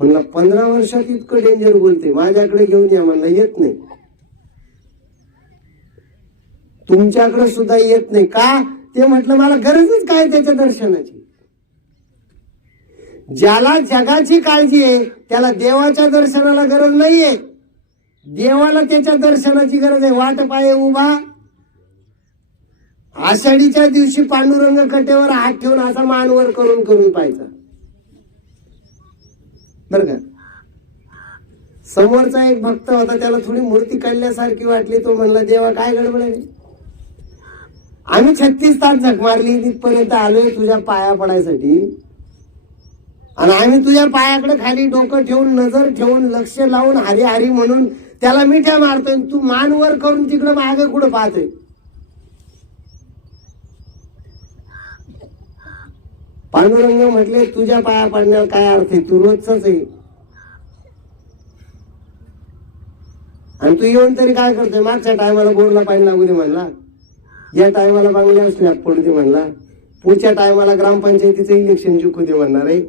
म्हणलं 15 वर्षात इतकं डेंजर बोलते, माझ्याकडे घेऊन या. म्हणलं येत नाही, तुमच्याकडे सुद्धा येत नाही का? ते म्हटलं मला गरजच काय त्याच्या दर्शनाची. ज्याला जगाची काळजी आहे त्याला देवाच्या दर्शनाला गरज नाहीये, देवाला त्याच्या दर्शनाची गरज आहे. वाट पाये उभा, आषाढीच्या दिवशी पांडुरंग कटेवर हात ठेवून असा मानवर करून करून पाहायचा बर का. समोरचा एक भक्त होता, त्याला थोडी मूर्ती काढल्यासारखी वाटली, तो म्हणला देवा काय गडबड आहे? आम्ही 36 तास झक मारली, तिथपर्यंत आलोय तुझ्या पाया पडायसाठी. आणि आम्ही तुझ्या पायाकडे खाली डोकं ठेवून, नजर ठेवून, लक्ष लावून, हरी हरी म्हणून त्याला मिठ्या मारतोय. तू मानवर करून तिकडं मागे कुठं पाहतोय? पांडुरंग म्हटले तुझ्या पाया पडण्यावर काय अर्थ आहे, तू रोजच आहे. आणि तू येऊन तरी काय करतोय? मागच्या टायमाला बोरला पाणी लागू दे म्हणला, या टायमाला बांगल्यावर स्लॅब पडू दे म्हणला, पुढच्या टायमाला ग्रामपंचायतीचं इलेक्शन जिंकू दे म्हणणार आहे,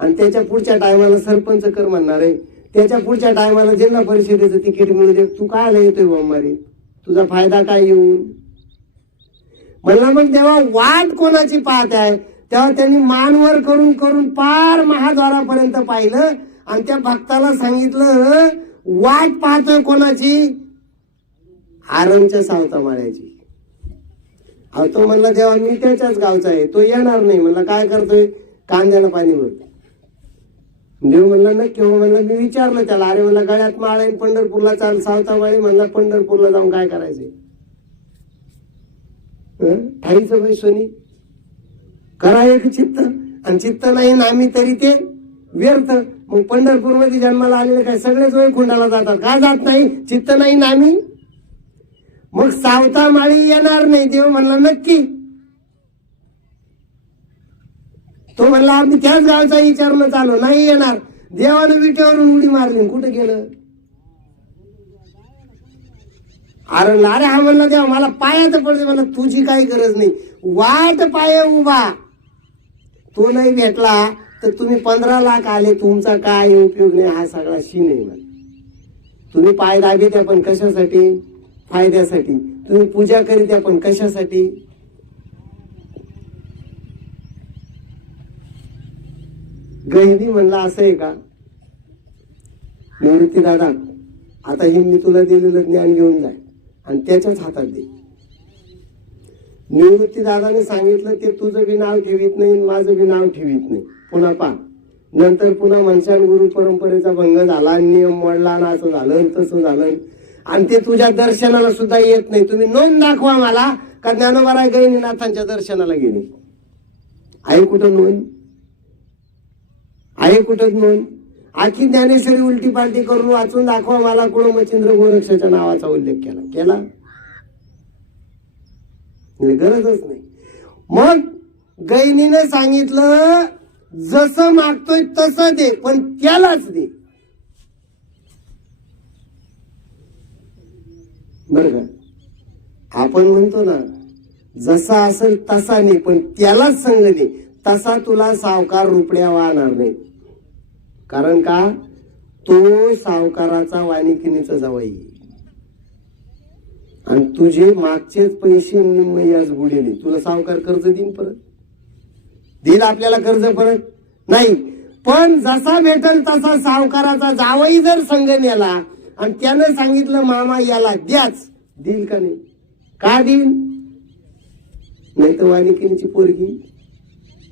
आणि त्याच्या पुढच्या टायमाला सरपंच कर म्हणणार आहे, त्याच्या पुढच्या टायमाला जिल्हा परिषदेचं तिकीट मिळू दे. तू काय येतोय बंबारी? तुझा फायदा काय येऊन? म्हणला मग तेव्हा वाट कोणाची पाहत आहे? तेव्हा त्यांनी मानवर करून करून पार महाद्वारापर्यंत पाहिलं आणि त्या भक्ताला सांगितलं वाट पाहतोय कोणाची? आरंगच्या सावता माळ्याची. अहो तो म्हणला तेव्हा मी त्याच्याच गावचा आहे, तो येणार नाही. म्हणला काय करतोय? कांद्याला पाणी भरतो. देव म्हणला नक्की हो. म्हणलं मी विचारलं त्याला, अरे म्हणला गळ्यात माळ आहे, पंढरपूरला चाल सावता माळी. म्हणला पंढरपूरला जाऊन काय करायचंय? ठाईचं बाई सोनी करा एक चित्त, आणि चित्त नाही ना आम्ही तरी ते व्यर्थ. मग पंढरपूर मध्ये जन्माला आलेले काय सगळेच वैकुंठाला जातात का? जात नाही. चित्त नाही ना आम्ही. मग सावता माळी येणार नाही. देव म्हणला नक्की. तो म्हणला आम्ही त्याच गावचा विचारणं चालू नाही येणार. देवानं विटेवरून उडी मारली, कुठे गेलं? आरंगला. अरे हा म्हणला देवा मला पायात पडते. मला तुझी काही गरज नाही, वाट पाय उभा. तो नाही भेटला तर तुम्ही 15 लाख आले, तुमचा काय उपयोग नाही. हा सगळा शीन आहे. तुम्ही पाय दाबीत्या पण कशासाठी? फायद्यासाठी. तुम्ही पूजा करीत्या पण कशासाठी? गहिनी म्हणला असं आहे का? निवृत्ती दादा आता हे मी तुला दिलेलं ज्ञान घेऊन जाय आणि त्याच्याच हातात दे. निवृत्ती दादाने सांगितलं ते तुझं बी नाव ठेवीत नाही, माझं बी नाव ठेवीत नाही. पुन्हा पा नंतर पुन्हा मनशान गुरु परंपरेचा भंग झाला, नियम मोडला, आणि असं झालं तसं झालं, आणि ते तुझ्या दर्शनाला सुद्धा येत नाही. तुम्ही नोंद दाखवा मला का ज्ञानोबाराय गहिनीनाथांच्या दर्शनाला गेले. आहे कुठं नोंद? आहे कुठं नोंद? आखी ज्ञानेश्वरी उलटी पालटी करून वाचून दाखवा मला कुठं मच्छिंद्र गोरक्षाच्या नावाचा उल्लेख केला? गरजच नाही. मग गैनीने सांगितलं जसं मागतोय तसं दे, पण त्यालाच दे. बर का? आपण म्हणतो ना जसा असेल तसा नाही, पण त्यालाच संग दे. तसा तुला सावकार रुपड्या वाहणार नाही. कारण का? तो सावकाराचा वाणिकिनीचा जावई, आणि तुझे मागचेच पैसे निम्मयाच बुडेले. तुला सावकार कर्ज देईन परत? देईल आपल्याला कर्ज परत? नाही. पण जसा भेटल तसा सावकाराचा जावई जर संघ नेला आणि त्यानं सांगितलं मामा याला द्याच, देईल का नाही? का देईल? नाही तर वाणिकिनीची पोरगी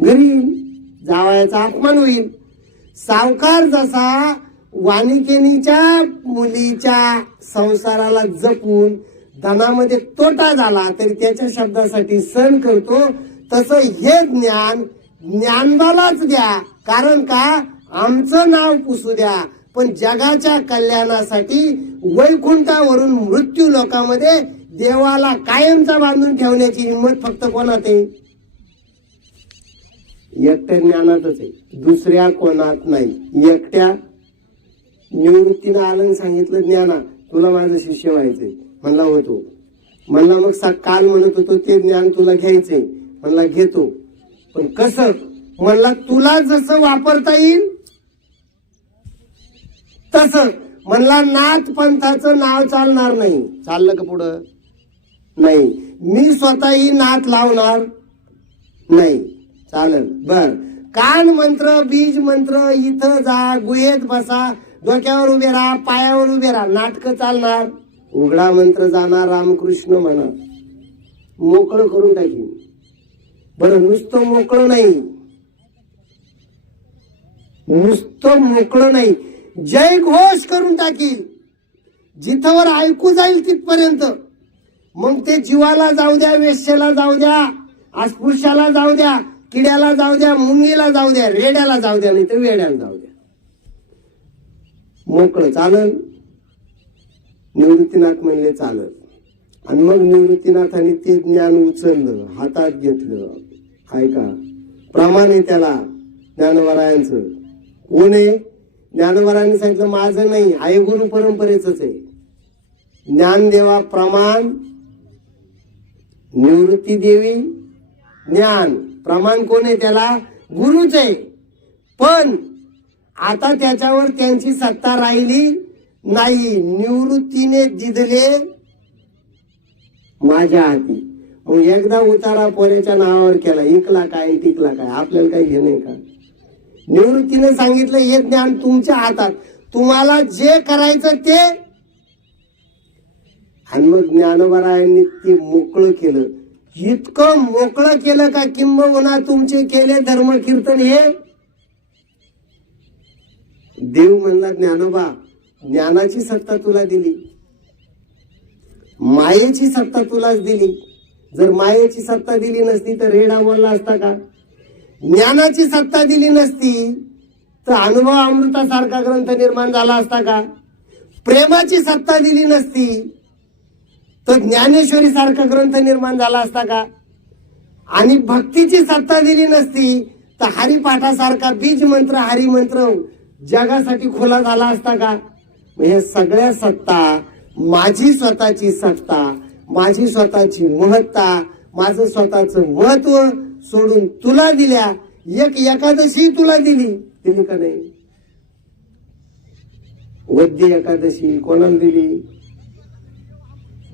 घरी येईल, जावयाचा अपमान होईल. सावकार जसा वाणिकिनीच्या मुलीच्या संसाराला जपून धनामध्ये तोटा झाला तरी त्याच्या शब्दासाठी सण करतो, तसं हे ज्ञान ज्ञानबालाच द्या. कारण का? आमचं नाव पुसू द्या, पण जगाच्या कल्याणासाठी वैकुंठावरून मृत्यू लोकांमध्ये देवाला कायमचा बांधून ठेवण्याची हिंमत फक्त कोणात आहे? एकट्या ज्ञानातच आहे, दुसऱ्या कोणात नाही. एकट्या निवृत्तीनं आलं सांगितलं ज्ञाना तुला माझं शिष्य व्हायचंय. म्हणला होतो. म्हणला मग काल म्हणत होतो ते ज्ञान तुला घ्यायचंय. म्हणला घेतो, पण कसं? म्हणला तुला जसं वापरता येईल तसं. म्हणला नाथ पंथाचं नाव चालणार नाही. चाललं का पुढं? नाही. मी स्वतःही नाथ लावणार नाही. चालेल बर. कान मंत्र, बीज मंत्र, इथं जा, गुहेत बसा, डोक्यावर उभे राहा, पायावर उभे राहा, नाटक चालणार. उघडा मंत्र जाणार, रामकृष्ण म्हणा, मोकळं करून टाकीन. बरं नुसतं मोकळं नाही, नुसतं मोकळं नाही, जय घोष करून टाकील. जिथवर ऐकू जाईल तिथपर्यंत मग ते जीवाला जाऊ द्या, वेश्येला जाऊ द्या, अस्पृश्याला जाऊ द्या, किड्याला जाऊ द्या, मुंगीला जाऊ द्या, रेड्याला जाऊ द्या, नाही तर वेड्याला जाऊ द्या, मोकळं चालल. निवृत्तीनाथ म्हणले चालल. आणि मग निवृत्तीनाथांनी ते ज्ञान उचललं, हातात घेतलं. ऐका, प्रमाण आहे त्याला ज्ञानवरायांचं. कोण आहे? ज्ञानवरायांनी सांगितलं माझं नाही, आहे गुरु परंपरेच आहे. ज्ञानदेवा प्रमाण, निवृत्ती देवी ज्ञान. प्रमाण कोण आहे? त्याला गुरुच आहे. पण आता त्याच्यावर त्यांची सत्ता राहिली नाही. निवृत्तीने दिदले माझ्या हाती. मग एकदा उतारा पोऱ्याच्या नावावर केला, इकला काय टिकला काय, आपल्याला काही घेणं आहे का? निवृत्तीने सांगितलं हे ज्ञान तुमच्या हातात, तुम्हाला जे करायचं ते. आणि मग ज्ञानोबारायांनी ते मोकळं केलं. इतकं मोकळं केलं का किंबहुना तुमचे केले धर्म कीर्तन हे. देव म्हणला ज्ञानोबा, ज्ञानाची सत्ता तुला दिली, मायेची सत्ता तुलाच दिली. जर मायेची सत्ता दिली नसती तर रेडा बोलला असता का? ज्ञानाची सत्ता दिली नसती तर अनुभव अमृतासारखा ग्रंथ निर्माण झाला असता का? प्रेमाची सत्ता दिली नसती तर ज्ञानेश्वरी सारखा ग्रंथ निर्माण झाला असता का? आणि भक्तीची सत्ता दिली नसती तर हरिपाठासारखा बीज मंत्र हरिमंत्र जगासाठी खुला झाला असता का? हे सगळ्या सत्ता, माझी स्वतःची सत्ता, माझी स्वतःची महत्ता, माझं स्वतःचं महत्व सोडून तुला दिल्या. एक एकादशी तुला दिली का नाही? वद्य एकादशी कोणाला दिली?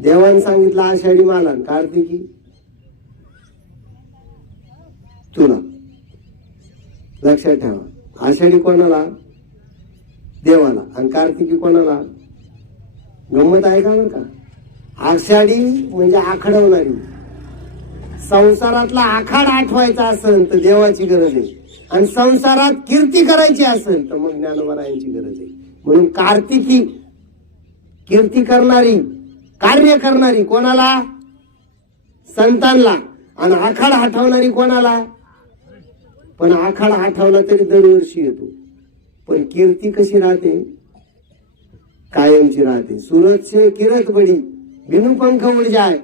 देवान सांगितलं आषाढी माला, कार्तिकी तुला. लक्षात ठेवा, आषाढी कोणाला? देवाला. आणि कार्तिकी कोणाला? गंमत आहे का बरं का? आषाढी म्हणजे आखडवणारी. संसारातला आखाड आठवायचा असेल तर देवाची गरज आहे, आणि संसारात कीर्ती करायची असेल तर मग ज्ञानोबारायांची गरज आहे. म्हणून कार्तिकी कीर्ती करणारी, कार्य करणारी कोणाला? संतांना. आणि आखाड आठवणारी कोणाला? पण आखाड आठवला तरी दरवर्षी येतो, पण कीर्ती कशी राहते? कायमची राहते. सूरज से किरत बडी, बिनु पंख उड जाय.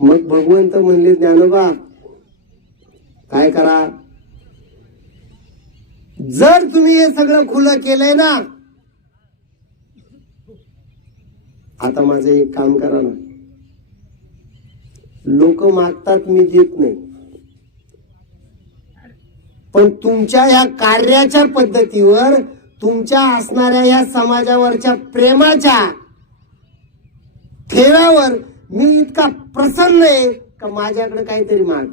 मग भगवंत म्हणले ज्ञानोबा काय करा, जर तुम्ही हे सगळं खुलं केलंय ना, आता माझं एक काम करा ना. लोक मागतात, मी देत नाही, पण तुमच्या या कार्याच्या पद्धतीवर, तुमच्या असणाऱ्या या समाजावरच्या प्रेमाच्या ठेव्यावर मी इतका प्रसन्न आहे का माझ्याकडे काहीतरी माग.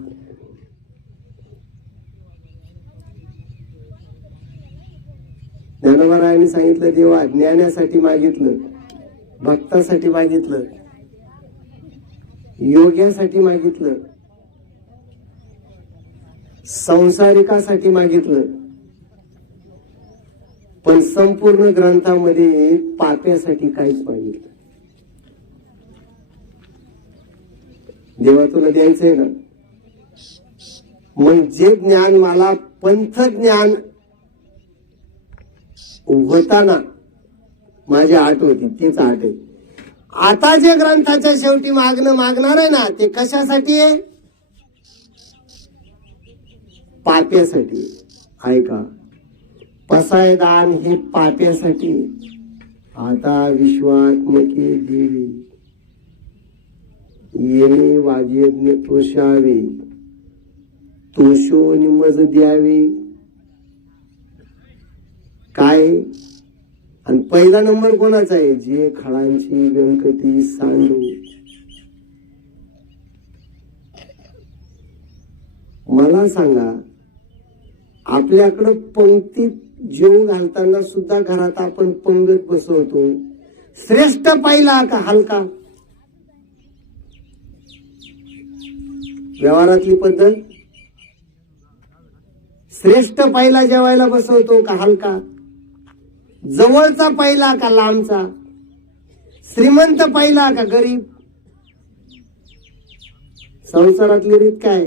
ज्ञानोबारायांनी सांगितलं देवा ज्ञानासाठी मागितलं, भक्तासाठी मागितलं, योग्यासाठी मागितलं, संसारिकासाठी मागितलं, पण संपूर्ण ग्रंथामध्ये पाप्यासाठी काहीच मागितलं. देवा तुला द्यायचंय ना, मग जे ज्ञान मला पंथ ज्ञान होताना माझी आठ होती तीच आठ आहे. आता जे ग्रंथाच्या शेवटी मागणार आहे ना, ते कशासाठी आहे? पाप्यासाठी. ऐका, पसायदान हे पाप्यासाठी. आता विश्वात्मके देवी येणे वाजयज्ञ तोषावे, तोषो निमज द्यावे. काय? आणि पहिला नंबर कोणाचा आहे? जे खळांची व्यंकटी सांडू. मला सांगा, आपल्याकडं पंक्तीत जेव घालताना सुद्धा घरात आपण पंगत बसवतो. श्रेष्ठ पाहिला का हलका? व्यवहारातली पद्धत, श्रेष्ठ पाहिला जेवायला बसवतो का हलका? जवळचा पाहिला का लांबचा? श्रीमंत पहिला का गरीब? संसारातली रीत काय?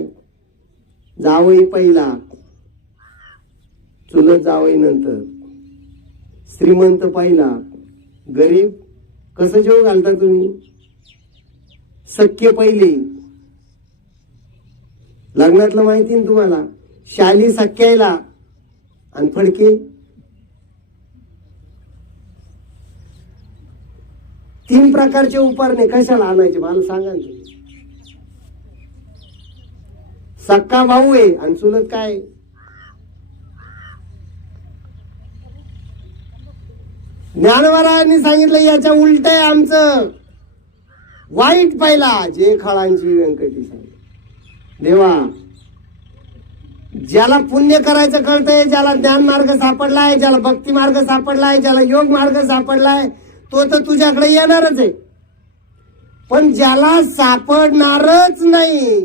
जावई पहिला, चुलत जावई नंतर, श्रीमंत पहिला, गरीब. कसं जेव घालता तुम्ही? सख्य पहिले. लग्नातलं माहिती ना तुम्हाला? शाली सख्यायला आणि फडके. तीन प्रकारचे उपारणे कशाला आणायचे मला सांगा ना तुम्ही. सक्का भाऊ आहे आणि चुलत काय? ज्ञानवरायांनी सांगितलं याच्या उलट आहे आमचं. वाईट पहिला, जे खळांची व्यंकटी सांग. देवा, ज्याला पुण्य करायचं कळतंय, ज्याला ज्ञान मार्ग सापडलाय, ज्याला भक्ती मार्ग सापडलाय, ज्याला योग मार्ग सापडलाय, तो तर तुझ्याकडे येणारच आहे. पण ज्याला सापडणारच नाही.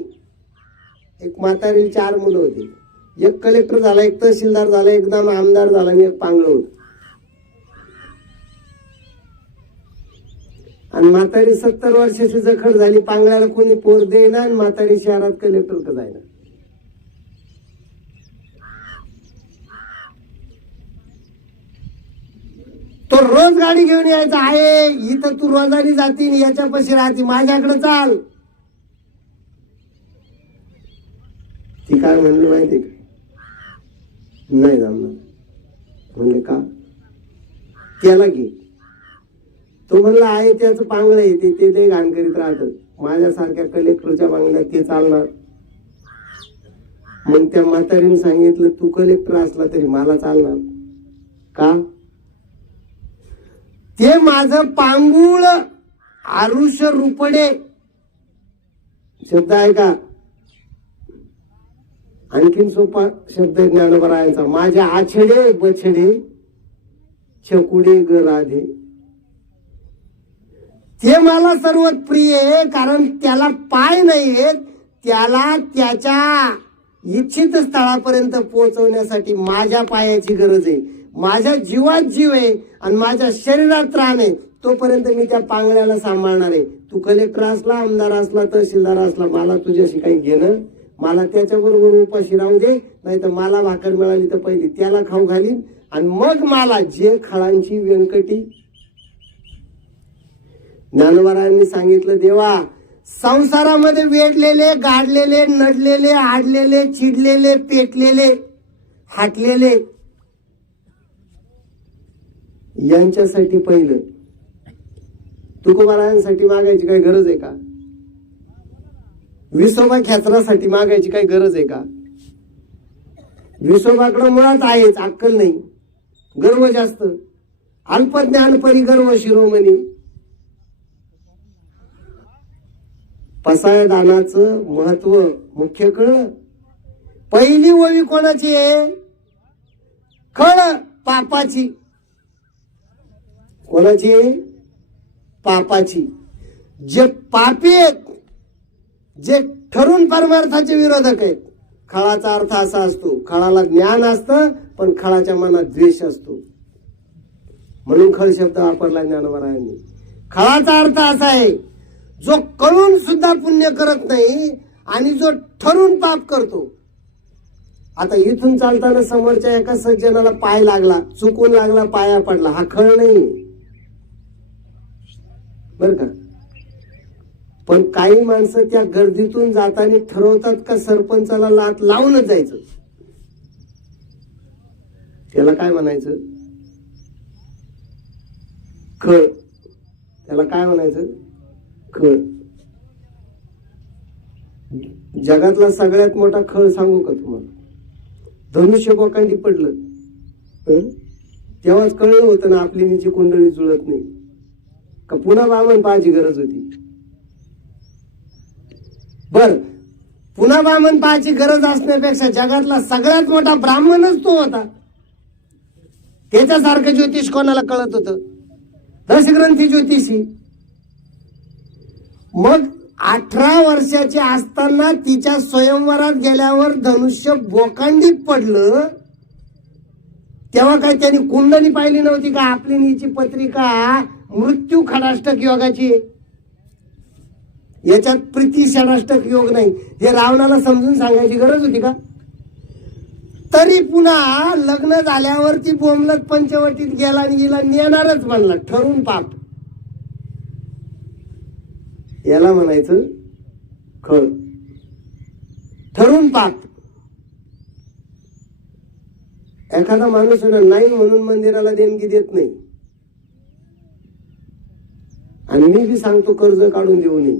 एक म्हातारी 4 मुलं होती. एक कलेक्टर झाला, एक तहसीलदार झाला, एकदम आमदार झाला आणि एक पांगळ होत. आणि म्हातारी 70 वर्षाची जखड झाली. पांगळ्याला कोणी पोर देईना आणि म्हातारी शहरात कलेक्टर का जायना. तो रोज गाडी घेऊन यायचा आहे. इथं तू रोजानी जाती, याच्यापाशी राहती, माझ्याकडे चाल. ती काय म्हणली माहिती का? नाही जमणार. म्हणले का? त्याला घे. तो म्हणला आहे त्याचं पांगळ आहे, ते घाण करीत राहत. माझ्यासारख्या कलेक्टरच्या बांगल्यात ते चालणार? मग त्या म्हातारीने सांगितलं तू कलेक्टर असला तरी मला चालणार का? ते माझं पांगुळ आरुष रुपडे शब्द आहे का? आणखीन सोपा शब्द ज्ञानोबरायांचा. माझे आछडे बछडे छकुडे ग राधे. ते मला सर्वात प्रिय आहे, कारण त्याला पाय नाहीयेत. त्याला त्याच्या इच्छित स्थळापर्यंत पोहोचवण्यासाठी माझ्या पायाची गरज आहे. माझ्या जीवात जीव आहे आणि माझ्या शरीरात प्राण आहे. तोपर्यंत मी त्या पांगळ्याला सांभाळणार आहे. तू कलेक्टर असला, आमदार असला, तहसीलदार असला, मला तुझ्याशी काही घेणं. मला त्याच्याबरोबर उपाशी राहू दे, नाही तर मला भाकर मिळाली तर पहिली त्याला खाऊ घालीन आणि मग मला जे खळांची व्यंकटी. ज्ञानोबरायांनी सांगितलं देवा, संसारामध्ये वेडलेले, गाडलेले, नडलेले, आडलेले, चिडलेले, पेटलेले, हाटलेले यांच्यासाठी पहिलं. तुकोबारायांसाठी मागायची काही गरज आहे का? विसोबा खेचरासाठी मागायची काही गरज आहे का? विसोबाकडे मुळात आहेच अक्कल नाही, गर्व जास्त. अल्पज्ञान परिगर्व शिरोमणी. पसायदानाचं महत्व मुख्य कळलं. पहिली ओवी कोणाची आहे? खळ पापाची. कोणाची आहे? पापाची. जे पापी आहेत, जे ठरून परमार्थाचे विरोधक आहेत. खळाचा अर्थ असा असतो, खळाला ज्ञान असतं पण खळाच्या मनात द्वेष असतो, म्हणून खळ शब्द वापरला ज्ञानोबरायांनी. खळाचा अर्थ असा आहे, जो कळून सुद्धा पुण्य करत नाही आणि जो ठरून पाप करतो. आता इथून चालताना समोरच्या एका सज्जनाला पाय लागला, चुकून लागला, पाया पडला, हा खळ नाही बर का. पण काही माणसं त्या गर्दीतून जाताना ठरवतात का सरपंचाला लात लावूनच जायचं. त्याला काय म्हणायचं? खळ. त्याला काय म्हणायचं? खळ. जगातला सगळ्यात मोठा खळ सांगू का तुम्हाला? धनुष्य कोकांडी पडलं तेव्हाच कळलं होतं ना आपली नीची कुंडळी जुळत नाही का. पुन्हा बामण पाहायची गरज होती. बर, पुन्हा बामण पाहायची गरज असण्यापेक्षा जगातला सगळ्यात मोठा ब्राह्मणच तो होता. त्याच्यासारखं ज्योतिष कोणाला कळत होतं? दशग्रंथी ज्योतिषी. मग 18 वर्षाची असताना तिच्या स्वयंवरात गेल्यावर धनुष्य बोकांडीत पडलं तेव्हा काय त्यांनी कुंडली पाहिली नव्हती का? आपली नीची पत्रिका मृत्यू खडाष्टक योगाची आहे. याच्यात प्रीती षडाष्टक योग नाही. हे रावणाला समजून सांगायची गरज होती का? तरी पुन्हा लग्न झाल्यावरती बोंबलत पंचवटीत गेला आणि गेला नेणारच म्हणला. ठरून पाप. याला म्हणायचं खळ. ठरून पाप. एखादा माणूस नाही म्हणून मंदिराला देणगी देत नाही, आणि मी बी सांगतो कर्ज काढून देऊ नये,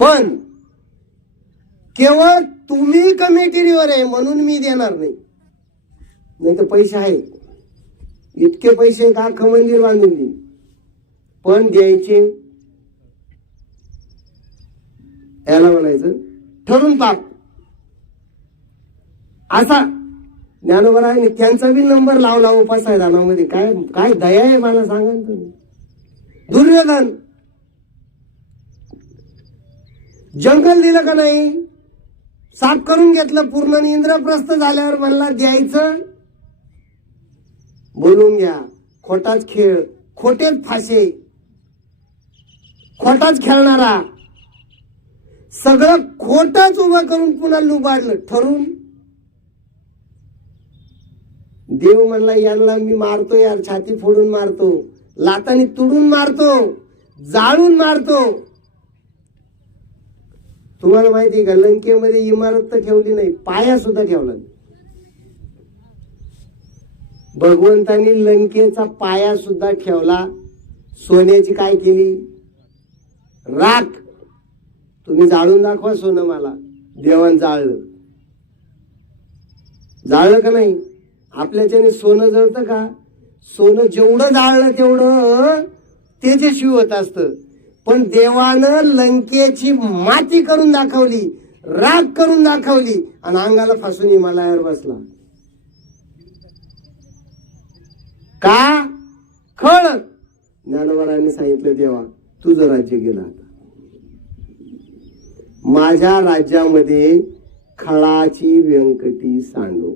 पण केवळ तुम्ही कमिटीवर आहे म्हणून मी देणार नाही. नाही तर पैसे आहे, इतके पैसे का अख्खं मंदिर बांधून देईन, पण द्यायचे. याला म्हणायचं ठरून पाप. असा ज्ञानोबरायांनी त्यांचा बी नंबर लावला उपासाय दानामध्ये. काय काय दया आहे मला सांगा ना तुम्ही. दुर्योधन जंगल दिलं का नाही, साफ करून घेतलं पूर्ण. इंद्रप्रस्थ झाल्यावर म्हणला द्यायचं. बोलून घ्या. खोटाच खेळ, खोटेच फासे, खोटाच खेळणारा, सगळं खोटच उभं करून पुन्हा लुबाडलं. ठरून देव म्हणला यांना मी मारतो यार, छाती फोडून मारतो, लातानी तुडून मारतो, जाळून मारतो. तुम्हाला माहिती का, लंकेमध्ये इमारत तर ठेवली नाही, पाया सुद्धा ठेवला नाही. भगवंतानी लंकेचा पाया सुद्धा ठेवला. सोन्याची काय केली? राख. तुम्ही जाळून दाखवा सोनं मला. देवान जाळलं. जाळलं का नाही? आपल्याच्याने सोनं जळतं का? सोनं जेवढं जाळलं तेवढं तेजस्वी होत असतं. पण देवानं लंकेची माती करून दाखवली, राख करून दाखवली, आणि अंगाला फासून हिमालयावर बसला. का? खळ. ज्ञानोबरांनी सांगितलं देवा तुझं राज्य गेलं, आता माझ्या राज्यामध्ये खळाची व्यंकटी सांडो,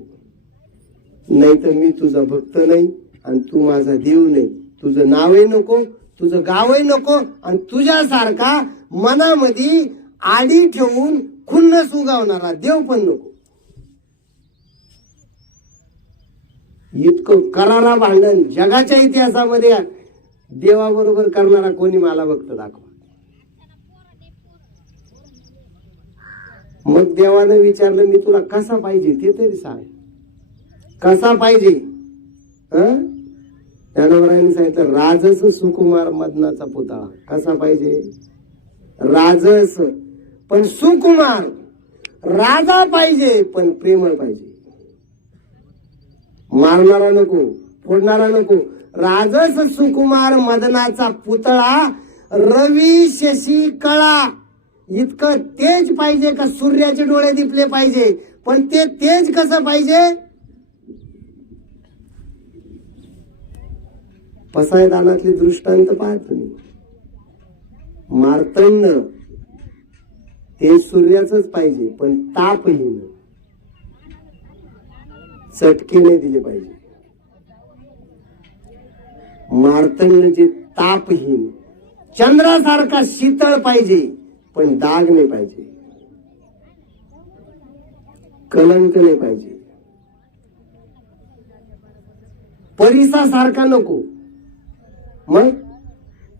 नाही तर मी तुझा भक्त नाही आणि तू माझा देव नाही. तुझं नावही नको, तुझं गावही नको, आणि तुझ्यासारखा मनामध्ये आडी ठेवून खुन्नस उगावणारा देव पण नको. इतकं करारा भांडण जगाच्या इतिहासामध्ये देवाबरोबर करणारा कोणी मला भक्त दाखवा. मग देवानं विचारलं मी तुला कसा पाहिजे ते तरी सांग. कसा पाहिजे? ज्ञानोबरायांनी सांगितलं राजस सुकुमार मदनाचा पुतळा. कसा पाहिजे? राजस पण सुकुमार. राजा पाहिजे पण प्रेमळ पाहिजे. मारणारा नको, फोडणारा नको. राजस सुकुमार मदनाचा पुतळा, रवी शशी कळा. इतकं तेज पाहिजे का सूर्याचे डोळे दिपले पाहिजे. पण ते तेज कसं पाहिजे? पसायदानातले दृष्टांत पहा तुम्ही. मार्तंड ते सूर्याचंच पाहिजे, पण तापहीन, चटके नाही दिले पाहिजे. मार्तंड जे तापहीन, चंद्रासारखा शीतळ पाहिजे, पण दाग नाही पाहिजे, कलंक नाही पाहिजे. परिसासारखा नको. मग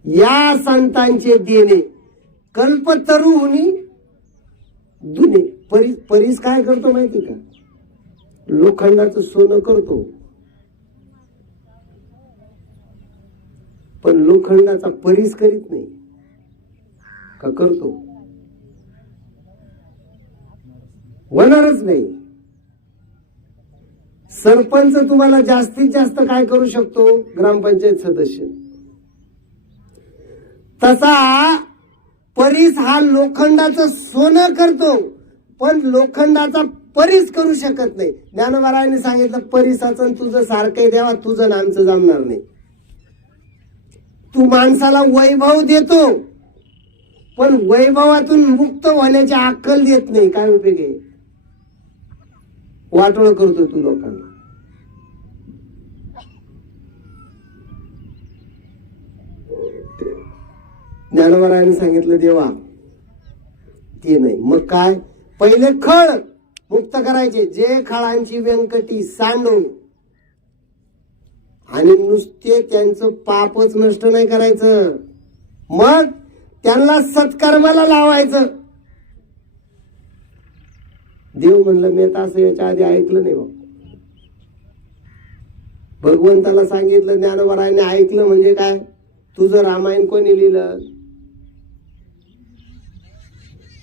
या संतांचे देणे कल्पतरुहुनी दुने. परीस काय करतो माहिती का? लोखंडाचं सोनं करतो, पण लोखंडाचा परीस करीत नाही का? करतो. होणारच नाही. सरपंच तुम्हाला जास्तीत जास्त काय करू शकतो? ग्रामपंचायत सदस्य. तसा परीस हा लोखंडाचं सोनं करतो, पण लोखंडाचा परीस करू शकत नाही. ज्ञानोबरायांनी सांगितलं परीसाचं तुझं सारखं देवा, तुझं आणि आमचं जमणार नाही. तू माणसाला वैभव देतो, पण वैभवातून मुक्त होण्याची अक्कल देत नाही. काय उपयोग आहे? वाटोळ करतो तू लोकांना. ज्ञानोबरायांनी सांगितलं देवा ते नाही. मग काय, पहिले खळ मुक्त करायचे, जे खळांची व्यंकटी सांडू, आणि नुसते त्यांचं पापच नष्ट नाही करायचं, मग त्यांना सत्कर्माला लावायचं. देव म्हणलं मी तर असं याच्या आधी ऐकलं नाही. भगवंताला सांगितलं, ज्ञानोबरायांनी ऐकलं म्हणजे काय, तुझं रामायण कोणी लिहिलं?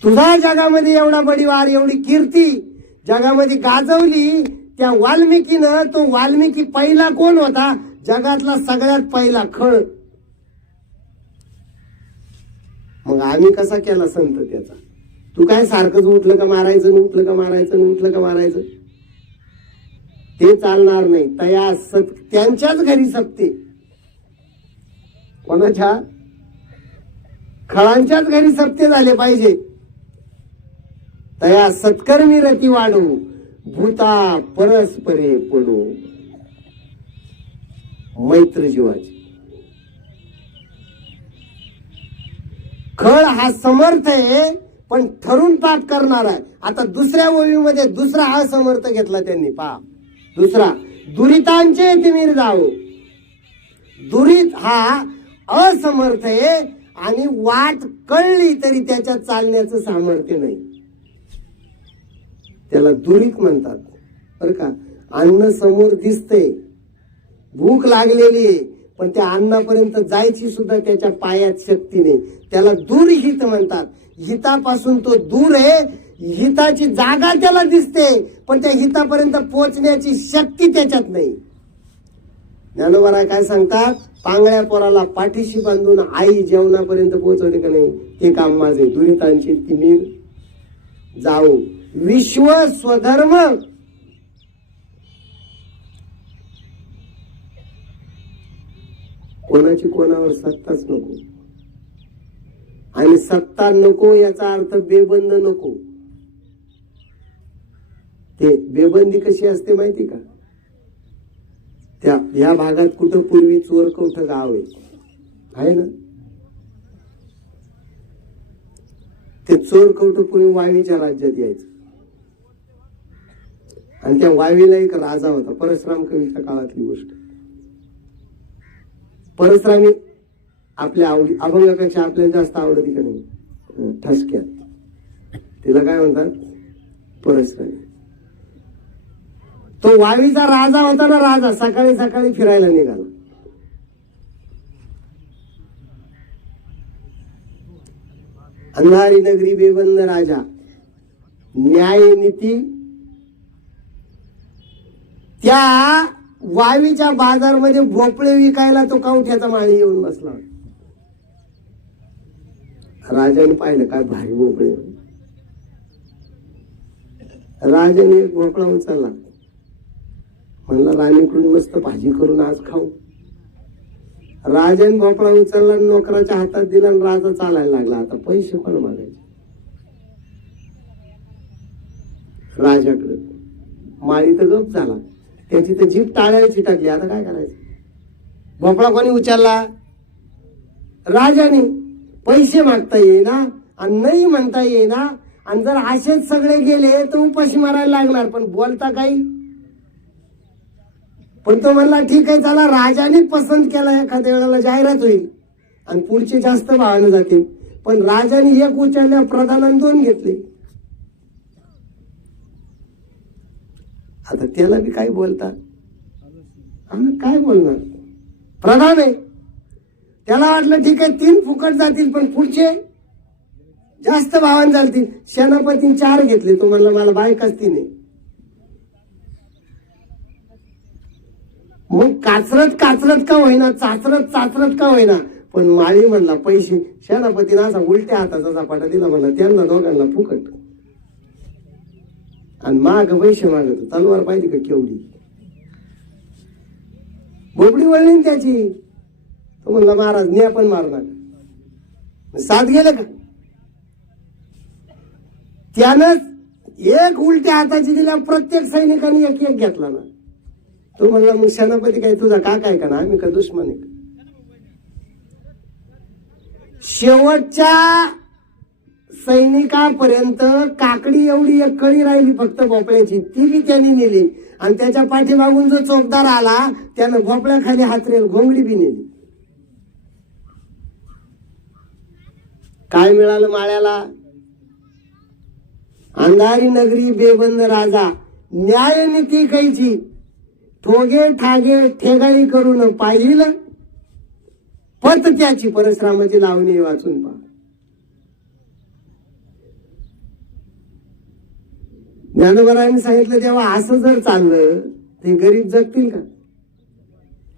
तुझा जगामध्ये एवढा बडीवार, एवढी कीर्ती जगामध्ये गाजवली त्या वाल्मिकीनं. तो वाल्मिकी पहिला कोण होता? जगातला सगळ्यात पहिला खळ. मग आम्ही कसा केला संत त्याचा? तू काय सारखंच उठलं का मारायचं, उठलं का मारायचं, उठलं का मारायचं? ते चालणार नाही. तया त्यांच्याच घरी सत्ते. कोणाच्या? खळांच्याच घरी सत्ते झाले पाहिजे. तया सत्कर्मी रती वाढू, भूता परस्परे पडू. मैत्र जीवाची. खळ हा समर्थ आहे, पण ठरून पाप करणार आहे. आता दुसऱ्या ओळीमध्ये दुसरा हा समर्थ घेतला त्यांनी. पहा दुसरा, दुरितांचे तिमिर जाऊ. दुरित हा असमर्थ आहे आणि वाट कळली तरी त्याच्यात चालण्याचं सामर्थ्य नाही. त्याला दुरीत म्हणतात बरं का. अन्न समोर दिसतंय, भूक लागलेली आहे, पण त्या अन्नापर्यंत जायची सुद्धा त्याच्या पायात शक्ती नाही. त्याला दुर्हित म्हणतात. हितापासून तो दूर आहे, हिताची जागा त्याला दिसते, पण त्या हितापर्यंत पोहोचण्याची शक्ती त्याच्यात नाही. ज्ञानोबा काय सांगतात, पांगळ्या पोराला पाठीशी बांधून आई जेवणापर्यंत पोहोचवली का नाही, हे काम माझे. दुरितांची तिमिर जाऊ, विश्व स्वधर्म. कोणाची कोणावर सत्ताच नको, आणि सत्ता नको याचा अर्थ बेबंद नको. ते बेबंदी कशी असते माहिती का? त्या ह्या भागात कुठं पूर्वी चोरकौठ गाव आहे ना, ते चोरकौठ पूर्वी वावीच्या राज्यात यायचं. आणि त्या वावीला एक राजा होता, परशुराम कवीच्या काळातली गोष्ट. परशुरामी आपल्या आवडी अभंगापेक्षा आपल्याला जास्त आवडती का नाही, ठसक्यात. तिला काय म्हणतात, परशुरामी. तो वावीचा राजा होता ना. राजा सकाळी सकाळी फिरायला निघाला. अंधारी नगरी बेबंद राजा, न्याय नीती. त्या वावीच्या बाजारमध्ये भोपळे विकायला तो कवठ्याचा माळी येऊन बसला. राजाने पाहिलं, काय भारी भोपळे. राजाने एक भोपळा उचलला, म्हणला राणीकडून मस्त भाजी करून आज खाऊ. राजाने भोपळा उचलला, नोकराच्या हातात दिला आणि राजा चालायला लागला. आता पैसे कोण मागायचे? राजाकडे. माळी तर गप झाला, त्याची तर जीभ टाळ्याला चिटकली. आता काय करायचं? भोपळा कोणी उचलला? राजाने. पैसे मागता येईना आणि नाही म्हणता येईना, आणि जर असेच सगळे गेले तर उपाशी मारायला लागणार. पण बोलता काही. पण तो म्हणला ठीक आहे चला, राजाने पसंत केला, एखाद्या वेळेला जाहिरात होईल आणि पुढचे जास्त भावानं जातील. पण राजाने एक उचलल्या, प्रधानाने दोन घेतले. आता त्याला बी काय बोलतात, काय बोलणार? प्रधान आहे, त्याला वाटलं ठीक आहे 3 फुकट जातील, पण पुढचे जास्त भावान जातील. सेनापतीने 4 घेतले. तो म्हणला मला बायकाच 3 आहे. मग काचरत काचरत का होईना, चाचरत चाचरत का होईना, पण माळी म्हणला पैसे. सेनापतीने असा उलट्या हाताचा झपाटा दिला, म्हणला त्यांना दोघांना फुकट. आणि माग पैसे मागत, तलवार पाहिजे का केवढी. बोबडी वळली त्याची. तो म्हणला महाराज न्या पण मारणार. 7 गेले का? त्यानंच एक उलट्या हाताची दिल्या, प्रत्येक सैनिकाने एक एक घेतला ना. तो म्हणला मग सेनापती काय तुझा काका आहे का ना, आम्ही का दुश्मन आहे? शेवटच्या सैनिकापर्यंत काकडी एवढी एक कळी राहिली फक्त भोपळ्याची, ती बी त्यांनी नेली. आणि त्याच्या पाठीमागून जो चौकदार आला त्यानं भोपळ्याखाली हातरेल घोंगडी बी नेली. काय मिळालं माळ्याला? अंधारी नगरी बेबंद राजा, न्यायनीती कैची, ठोगे ठागे ठेगाळी करून पाहिलं पत त्याची. परशुरामाची लावणी वाचून पहा. ज्ञानोबारायांनी सांगितलं तेव्हा असं जर चाललं ते गरीब जगतील का?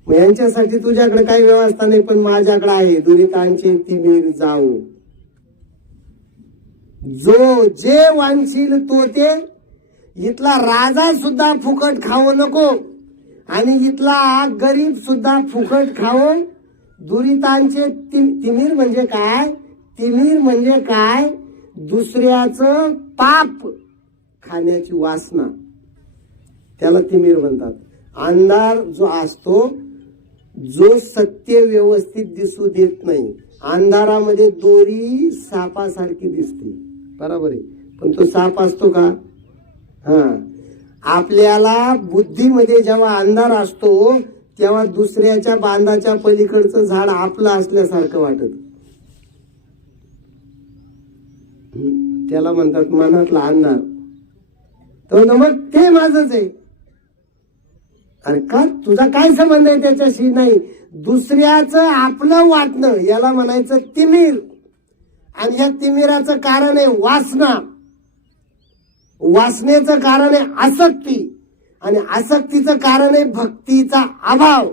मग यांच्यासाठी तुझ्याकडे काही व्यवस्था नाही, पण माझ्याकडे आहे. दुरितांचे तिमीर जाऊ, जो जे वांछील तो ते. इथला राजा सुद्धा फुकट खावं नको आणि इथला गरीब सुद्धा फुकट खावं. दुरितांचे तिमीर म्हणजे काय? तिमीर म्हणजे काय? दुसऱ्याचं पाप खाण्याची वासना, त्याला तिमीर म्हणतात. अंधार जो असतो, जो सत्य व्यवस्थित दिसू देत नाही. अंधारामध्ये दोरी सापासारखी दिसते, बरोबर आहे, पण तो साप असतो का? आपल्याला बुद्धीमध्ये जेव्हा अंधार असतो तेव्हा दुसऱ्याच्या बांधाच्या पलीकडचं झाड आपलं असल्यासारखं वाटत. त्याला म्हणतात मनातला अंधार. तर मग ते माझंच आहे. अरे का, तुझा काय संबंध आहे त्याच्याशी? नाही, दुसऱ्याचं आपलं वाटणं याला म्हणायचं तिमीर. आणि या तिमिराचं कारण आहे वासना, वासनेचं कारण आहे आसक्ती, आणि आसक्तीचं कारण आहे भक्तीचा अभाव.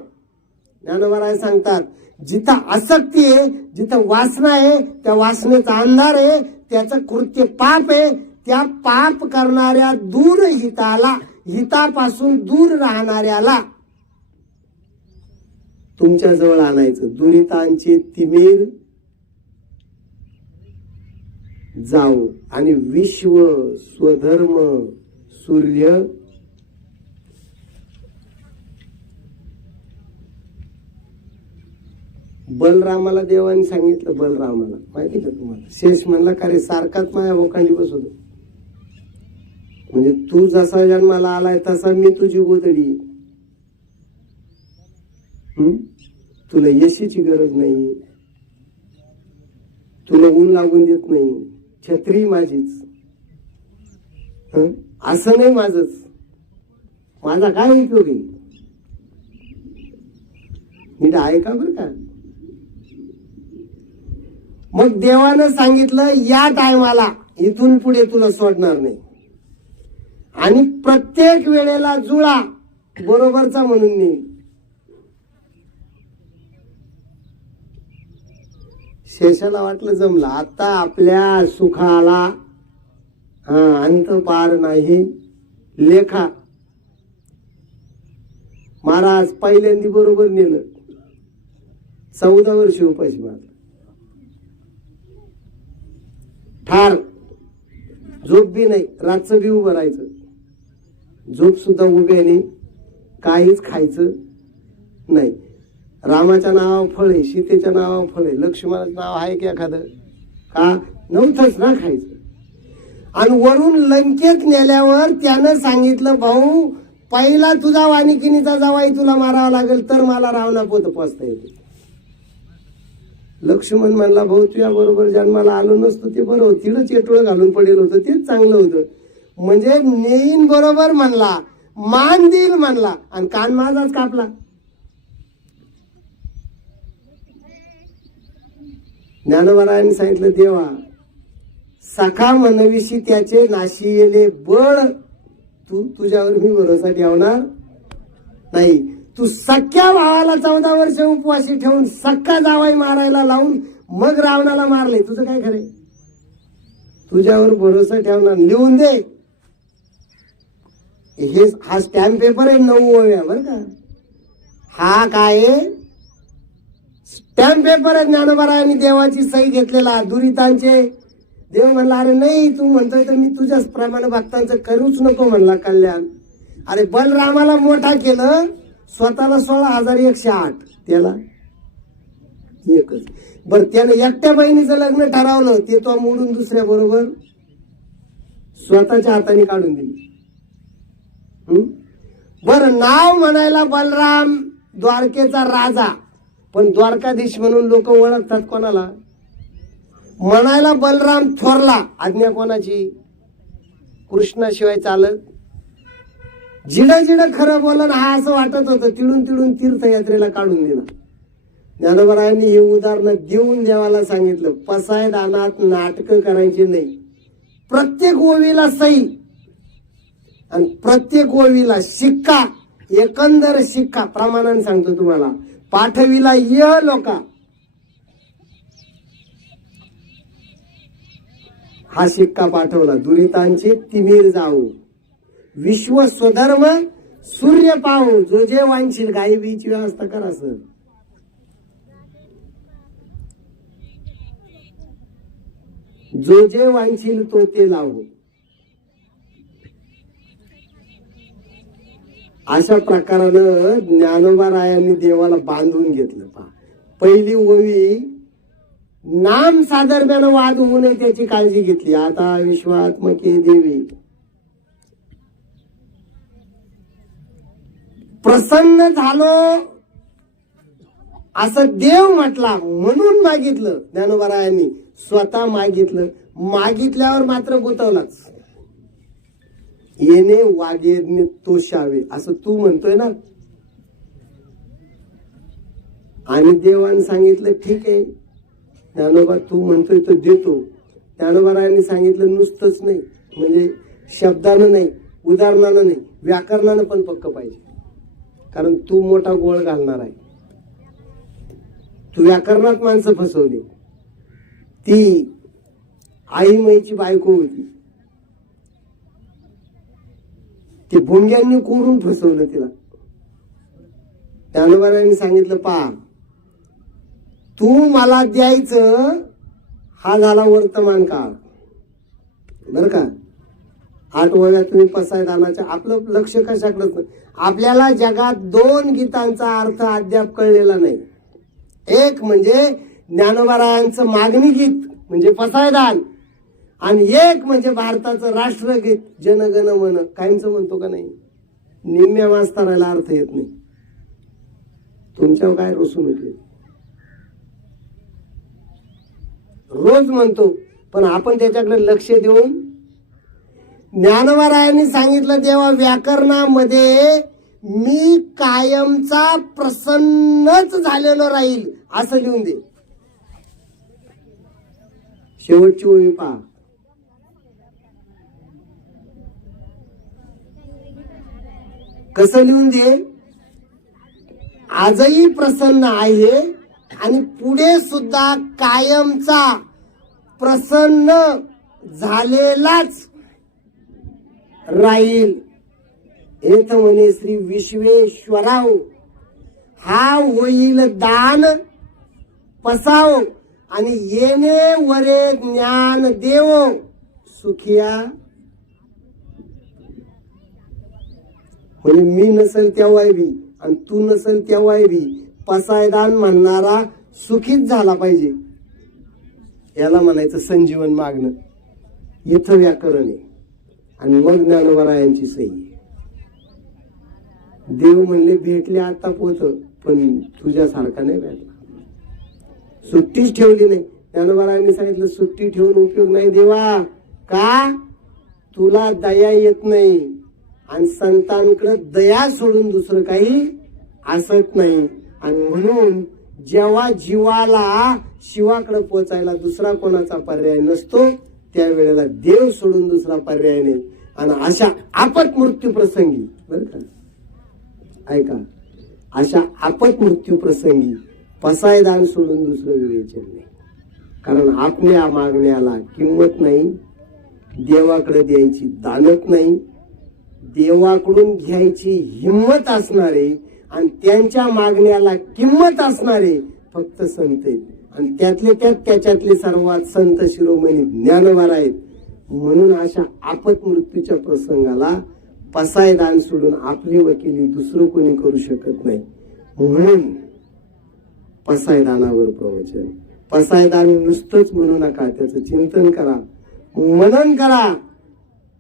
ज्ञानोबा सांगतात जिथं आसक्ती आहे, जिथं वासना आहे, त्या वासनेचा अंधार आहे, त्याचं कृत्य पाप आहे. त्या पाप करणाऱ्या दूर हिताला, हितापासून दूर राहणाऱ्याला तुमच्या जवळ आणायचं. दुरितांचे तिमीर जाऊ आणि विश्व स्वधर्म सूर्य. बलरामाला देवाने सांगितलं, बलरामाला माहिती का तुम्हाला? शेष म्हणला का रे सारखाच माझ्या बोकांडी बसवतो, म्हणजे तू जसा जन्माला आलाय तसा मी तुझी गोदडी. तुला यशीची गरज नाही, तुला ऊन लागून देत नाही, छत्री माझीच. असं नाही माझच, माझा काय उपयोग आहे? नीट ऐका बरं का. मग देवानं सांगितलं या टायमाला इथून पुढे तुला सोडणार नाही, आणि प्रत्येक वेळेला जुळा बरोबरचा म्हणून नाही. शेषाला वाटलं जमलं, आता आपल्या सुखाला अंत पार नाही लेखा. महाराज पहिल्यांदी बरोबर नेलं, 14 वर्ष उपाशी मारलं. ठार, झोप बी नाही, रातचं बी उभं राहायचं, झोप सुद्धा उभ्याने, काहीच खायचं नाही. रामाच्या नावावर फळ आहे, सीतेच्या नावावर फळ आहे, लक्ष्मणाचं नाव आहे की एखादं? का नव्हतंच ना खायचं. आणि वरून लंकेत नेल्यावर त्यानं सांगितलं, भाऊ पहिला तुझा वानिकिनीचा जावाई तुला मारावा लागेल तर मला रावणापोत पोचता येते. लक्ष्मण म्हणला, भाऊ तुझ्या बरोबर जन्माला आलो नसतो ते बरं होतं, तिडं चेटोळ घालून पडेल होतं तेच चांगलं होतं. म्हणजे नेईन बरोबर म्हणला, मान देईल म्हणला, आणि कान माझाच कापला. ज्ञानोबारायांनी सांगितलं, देवा सखा मनविषी त्याचे नाशी येले बळ, तू तुझ्यावर मी भरोसा ठेवणार नाही. तू सख्या भावाला 14 वर्ष उपवासी ठेवून सख्खा जावाई मारायला लावून मग रावणाला मारले, तुझं काय खरंय? तुझ्यावर भरोसा ठेवणार, लिहून दे. हा स्टॅम्प पेपर आहे 9 ओव्या बरं का. हा काय स्टॅम्प पेपर आहे? ज्ञानोबारायांनी देवाची सही घेतलेला. दुरितांचे देव म्हणला, अरे नाही तू म्हणतोय तर मी तुझ्याच प्रमाणे भक्तांचं करूच नको म्हणला कल्याण. अरे बलरामाला मोठा केलं, स्वतःला 16,108. त्याला एकच. बर त्याने एकट्या बहिणीचं लग्न ठरवलं, ते तो मोडून दुसऱ्या बरोबर स्वतःच्या हाताने काढून दिली. बर नाव म्हणायला बलराम द्वारकेचा राजा, पण द्वारकाधीश म्हणून लोक ओळखतात कोणाला? म्हणायला बलराम थोरला, आज्ञा कोणाची? कृष्णाशिवाय चालत. जिडं जिडं खरं बोलन हा असं वाटत होतं, तिडून तिडून तीर्थयात्रेला काढून दिला. ज्ञानोबरायांनी हे उदाहरण देऊन देवाला सांगितलं, पसायदानात नाटकं करायची नाही. प्रत्येक ओवीला सही आणि प्रत्येक ओवीला शिक्का, एकंदर शिक्का प्रमाणाने सांगतो तुम्हाला. पाठविला य लोका, हा शिक्का पाठवला. दुरितांचे तिमीर जाऊ, विश्व स्वधर्म सूर्य पाहू, जो जे वांछील गाई बीची व्यवस्था करा सर. जो जे वांछील तो ते लावू. अशा प्रकारानं ज्ञानोबारायांनी देवाला बांधून घेतलं. पहा, पहिली ओवी नाम साधर्म्यानं वाद होऊ नये त्याची काळजी घेतली. आता विश्वात्मके देवी, प्रसन्न झालो असं देव म्हटला म्हणून मागितलं. ज्ञानोबारायांनी स्वतः मागितलं, मागितल्यावर मात्र गुतवलाच. येणे वागेने तोषावे असं तू म्हणतोय ना. आणि देवाने सांगितलं ठीक आहे ज्ञानोबा, तू म्हणतोय तर देतो. ज्ञानोबारायांनी सांगितलं नुसतंच नाही, म्हणजे शब्दानं नाही, उदाहरणानं नाही, व्याकरणानं पण पक्क पाहिजे. कारण तू मोठा गोळ घालणार आहे. तू व्याकरणात माणसं फसवली. ती आई माईची बायको होती, ते भोंग्यांनी कोरून फसवलं तिला. ज्ञानोबारायांनी सांगितलं, पहा तू मला द्यायचं, हा झाला वर्तमान काळ बर का. 8 वव्या तुम्ही पसायदानाच्या. आपलं लक्ष कशाकडेच नाही. आपल्याला जगात 2 गीतांचा अर्थ अद्याप कळलेला नाही. एक म्हणजे ज्ञानोबारायांचं मागणी गीत म्हणजे पसायदान, आणि एक म्हणजे भारताचं राष्ट्रगीत जनगण मन. कायमचं म्हणतो का नाही? निम्म्या मास्तराला अर्थ येत नाही. तुमच्यावर काय रोसून होते? रोज म्हणतो, पण आपण त्याच्याकडे लक्ष देऊन. ज्ञानोबारायांनी सांगितलं, देवा व्याकरणामध्ये मी कायमचा प्रसन्नच झालेलो राहील असं लिहून दे. शेवटची ओवी पहा, कसं लिहून दे? आजही प्रसन्न आहे आणि पुढे सुद्धा कायमचा प्रसन्न झालेलाच राहील. हेच म्हणे श्री विश्वेश्वराव, हा होईल दान पसाव आणि येणे वरे ज्ञान देव सुखिया. म्हणजे मी नसेल तेव्हाही बी आणि तू नसेल तेव्हाही बी पसायदान म्हणणारा सुखीच झाला पाहिजे. याला म्हणायचं संजीवन मागणं. इथं व्याकरण आहे आणि मग ज्ञानोबारायांची सही. देव म्हणले भेटले आता पोच, पण तुझ्यासारखा नाही भेटला. सुट्टीच ठेवली नाही. ज्ञानोबारायांनी सांगितलं, सुट्टी ठेवून उपयोग नाही देवा. का? तुला दया येत नाही आणि संतांकडे दया सोडून दुसरं काही असत नाही. आणि म्हणून जेव्हा जीवाला शिवाकडे पोचायला दुसरा कोणाचा पर्याय नसतो, त्यावेळेला देव सोडून दुसरा पर्याय नाही. आणि अशा आपत मृत्यू प्रसंगी, बर का, ऐका, अशा आपत मृत्यू प्रसंगी पसायदान सोडून दुसरं विवेचन नाही. कारण आपल्या मागण्याला किंमत नाही, देवाकडे द्यायची दानत नाही, देवाकडून घ्यायची हिंमत असणारे आणि त्यांच्या मागण्याला किंमत असणारे फक्त संत आहेत. आणि त्यातले त्याच्यातले सर्वात संत शिरोमणी ज्ञानोबा आहेत. म्हणून अशा आपत मृत्यूच्या प्रसंगाला पसायदान सोडून आपली वकिली दुसरं कोणी करू शकत नाही. म्हणून पसायदानावर प्रवचन. पसायदान नुसतंच म्हणू नका, त्याचं चिंतन करा, मनन करा,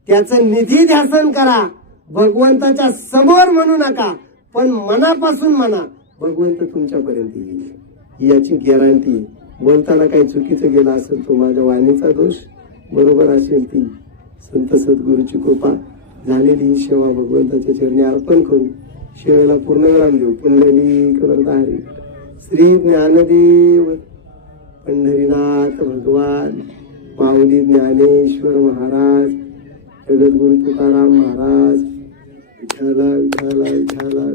त्याचं निधी ध्यासन करा. भगवंताच्या समोर म्हणू नका, पण मनापासून म्हणा, भगवंत तुमच्यापर्यंत येईल याची गॅरंटी. बोलताना काही चुकीचं गेलं असेल तो माझ्या वाणीचा दोष, बरोबर असेल ती संत सद्गुरूची कृपा. झालेली ही सेवा भगवंताच्या चरणी अर्पण करू. सेवेला पूर्णविराम देऊ. पुंडलिक वरदाहरी श्री ज्ञानदेव पंढरीनाथ भगवान, माऊली ज्ञानेश्वर महाराज, जगद्गुरु तुकाराम महाराज, विठ्ठला विठ्ठला विठ्ठला.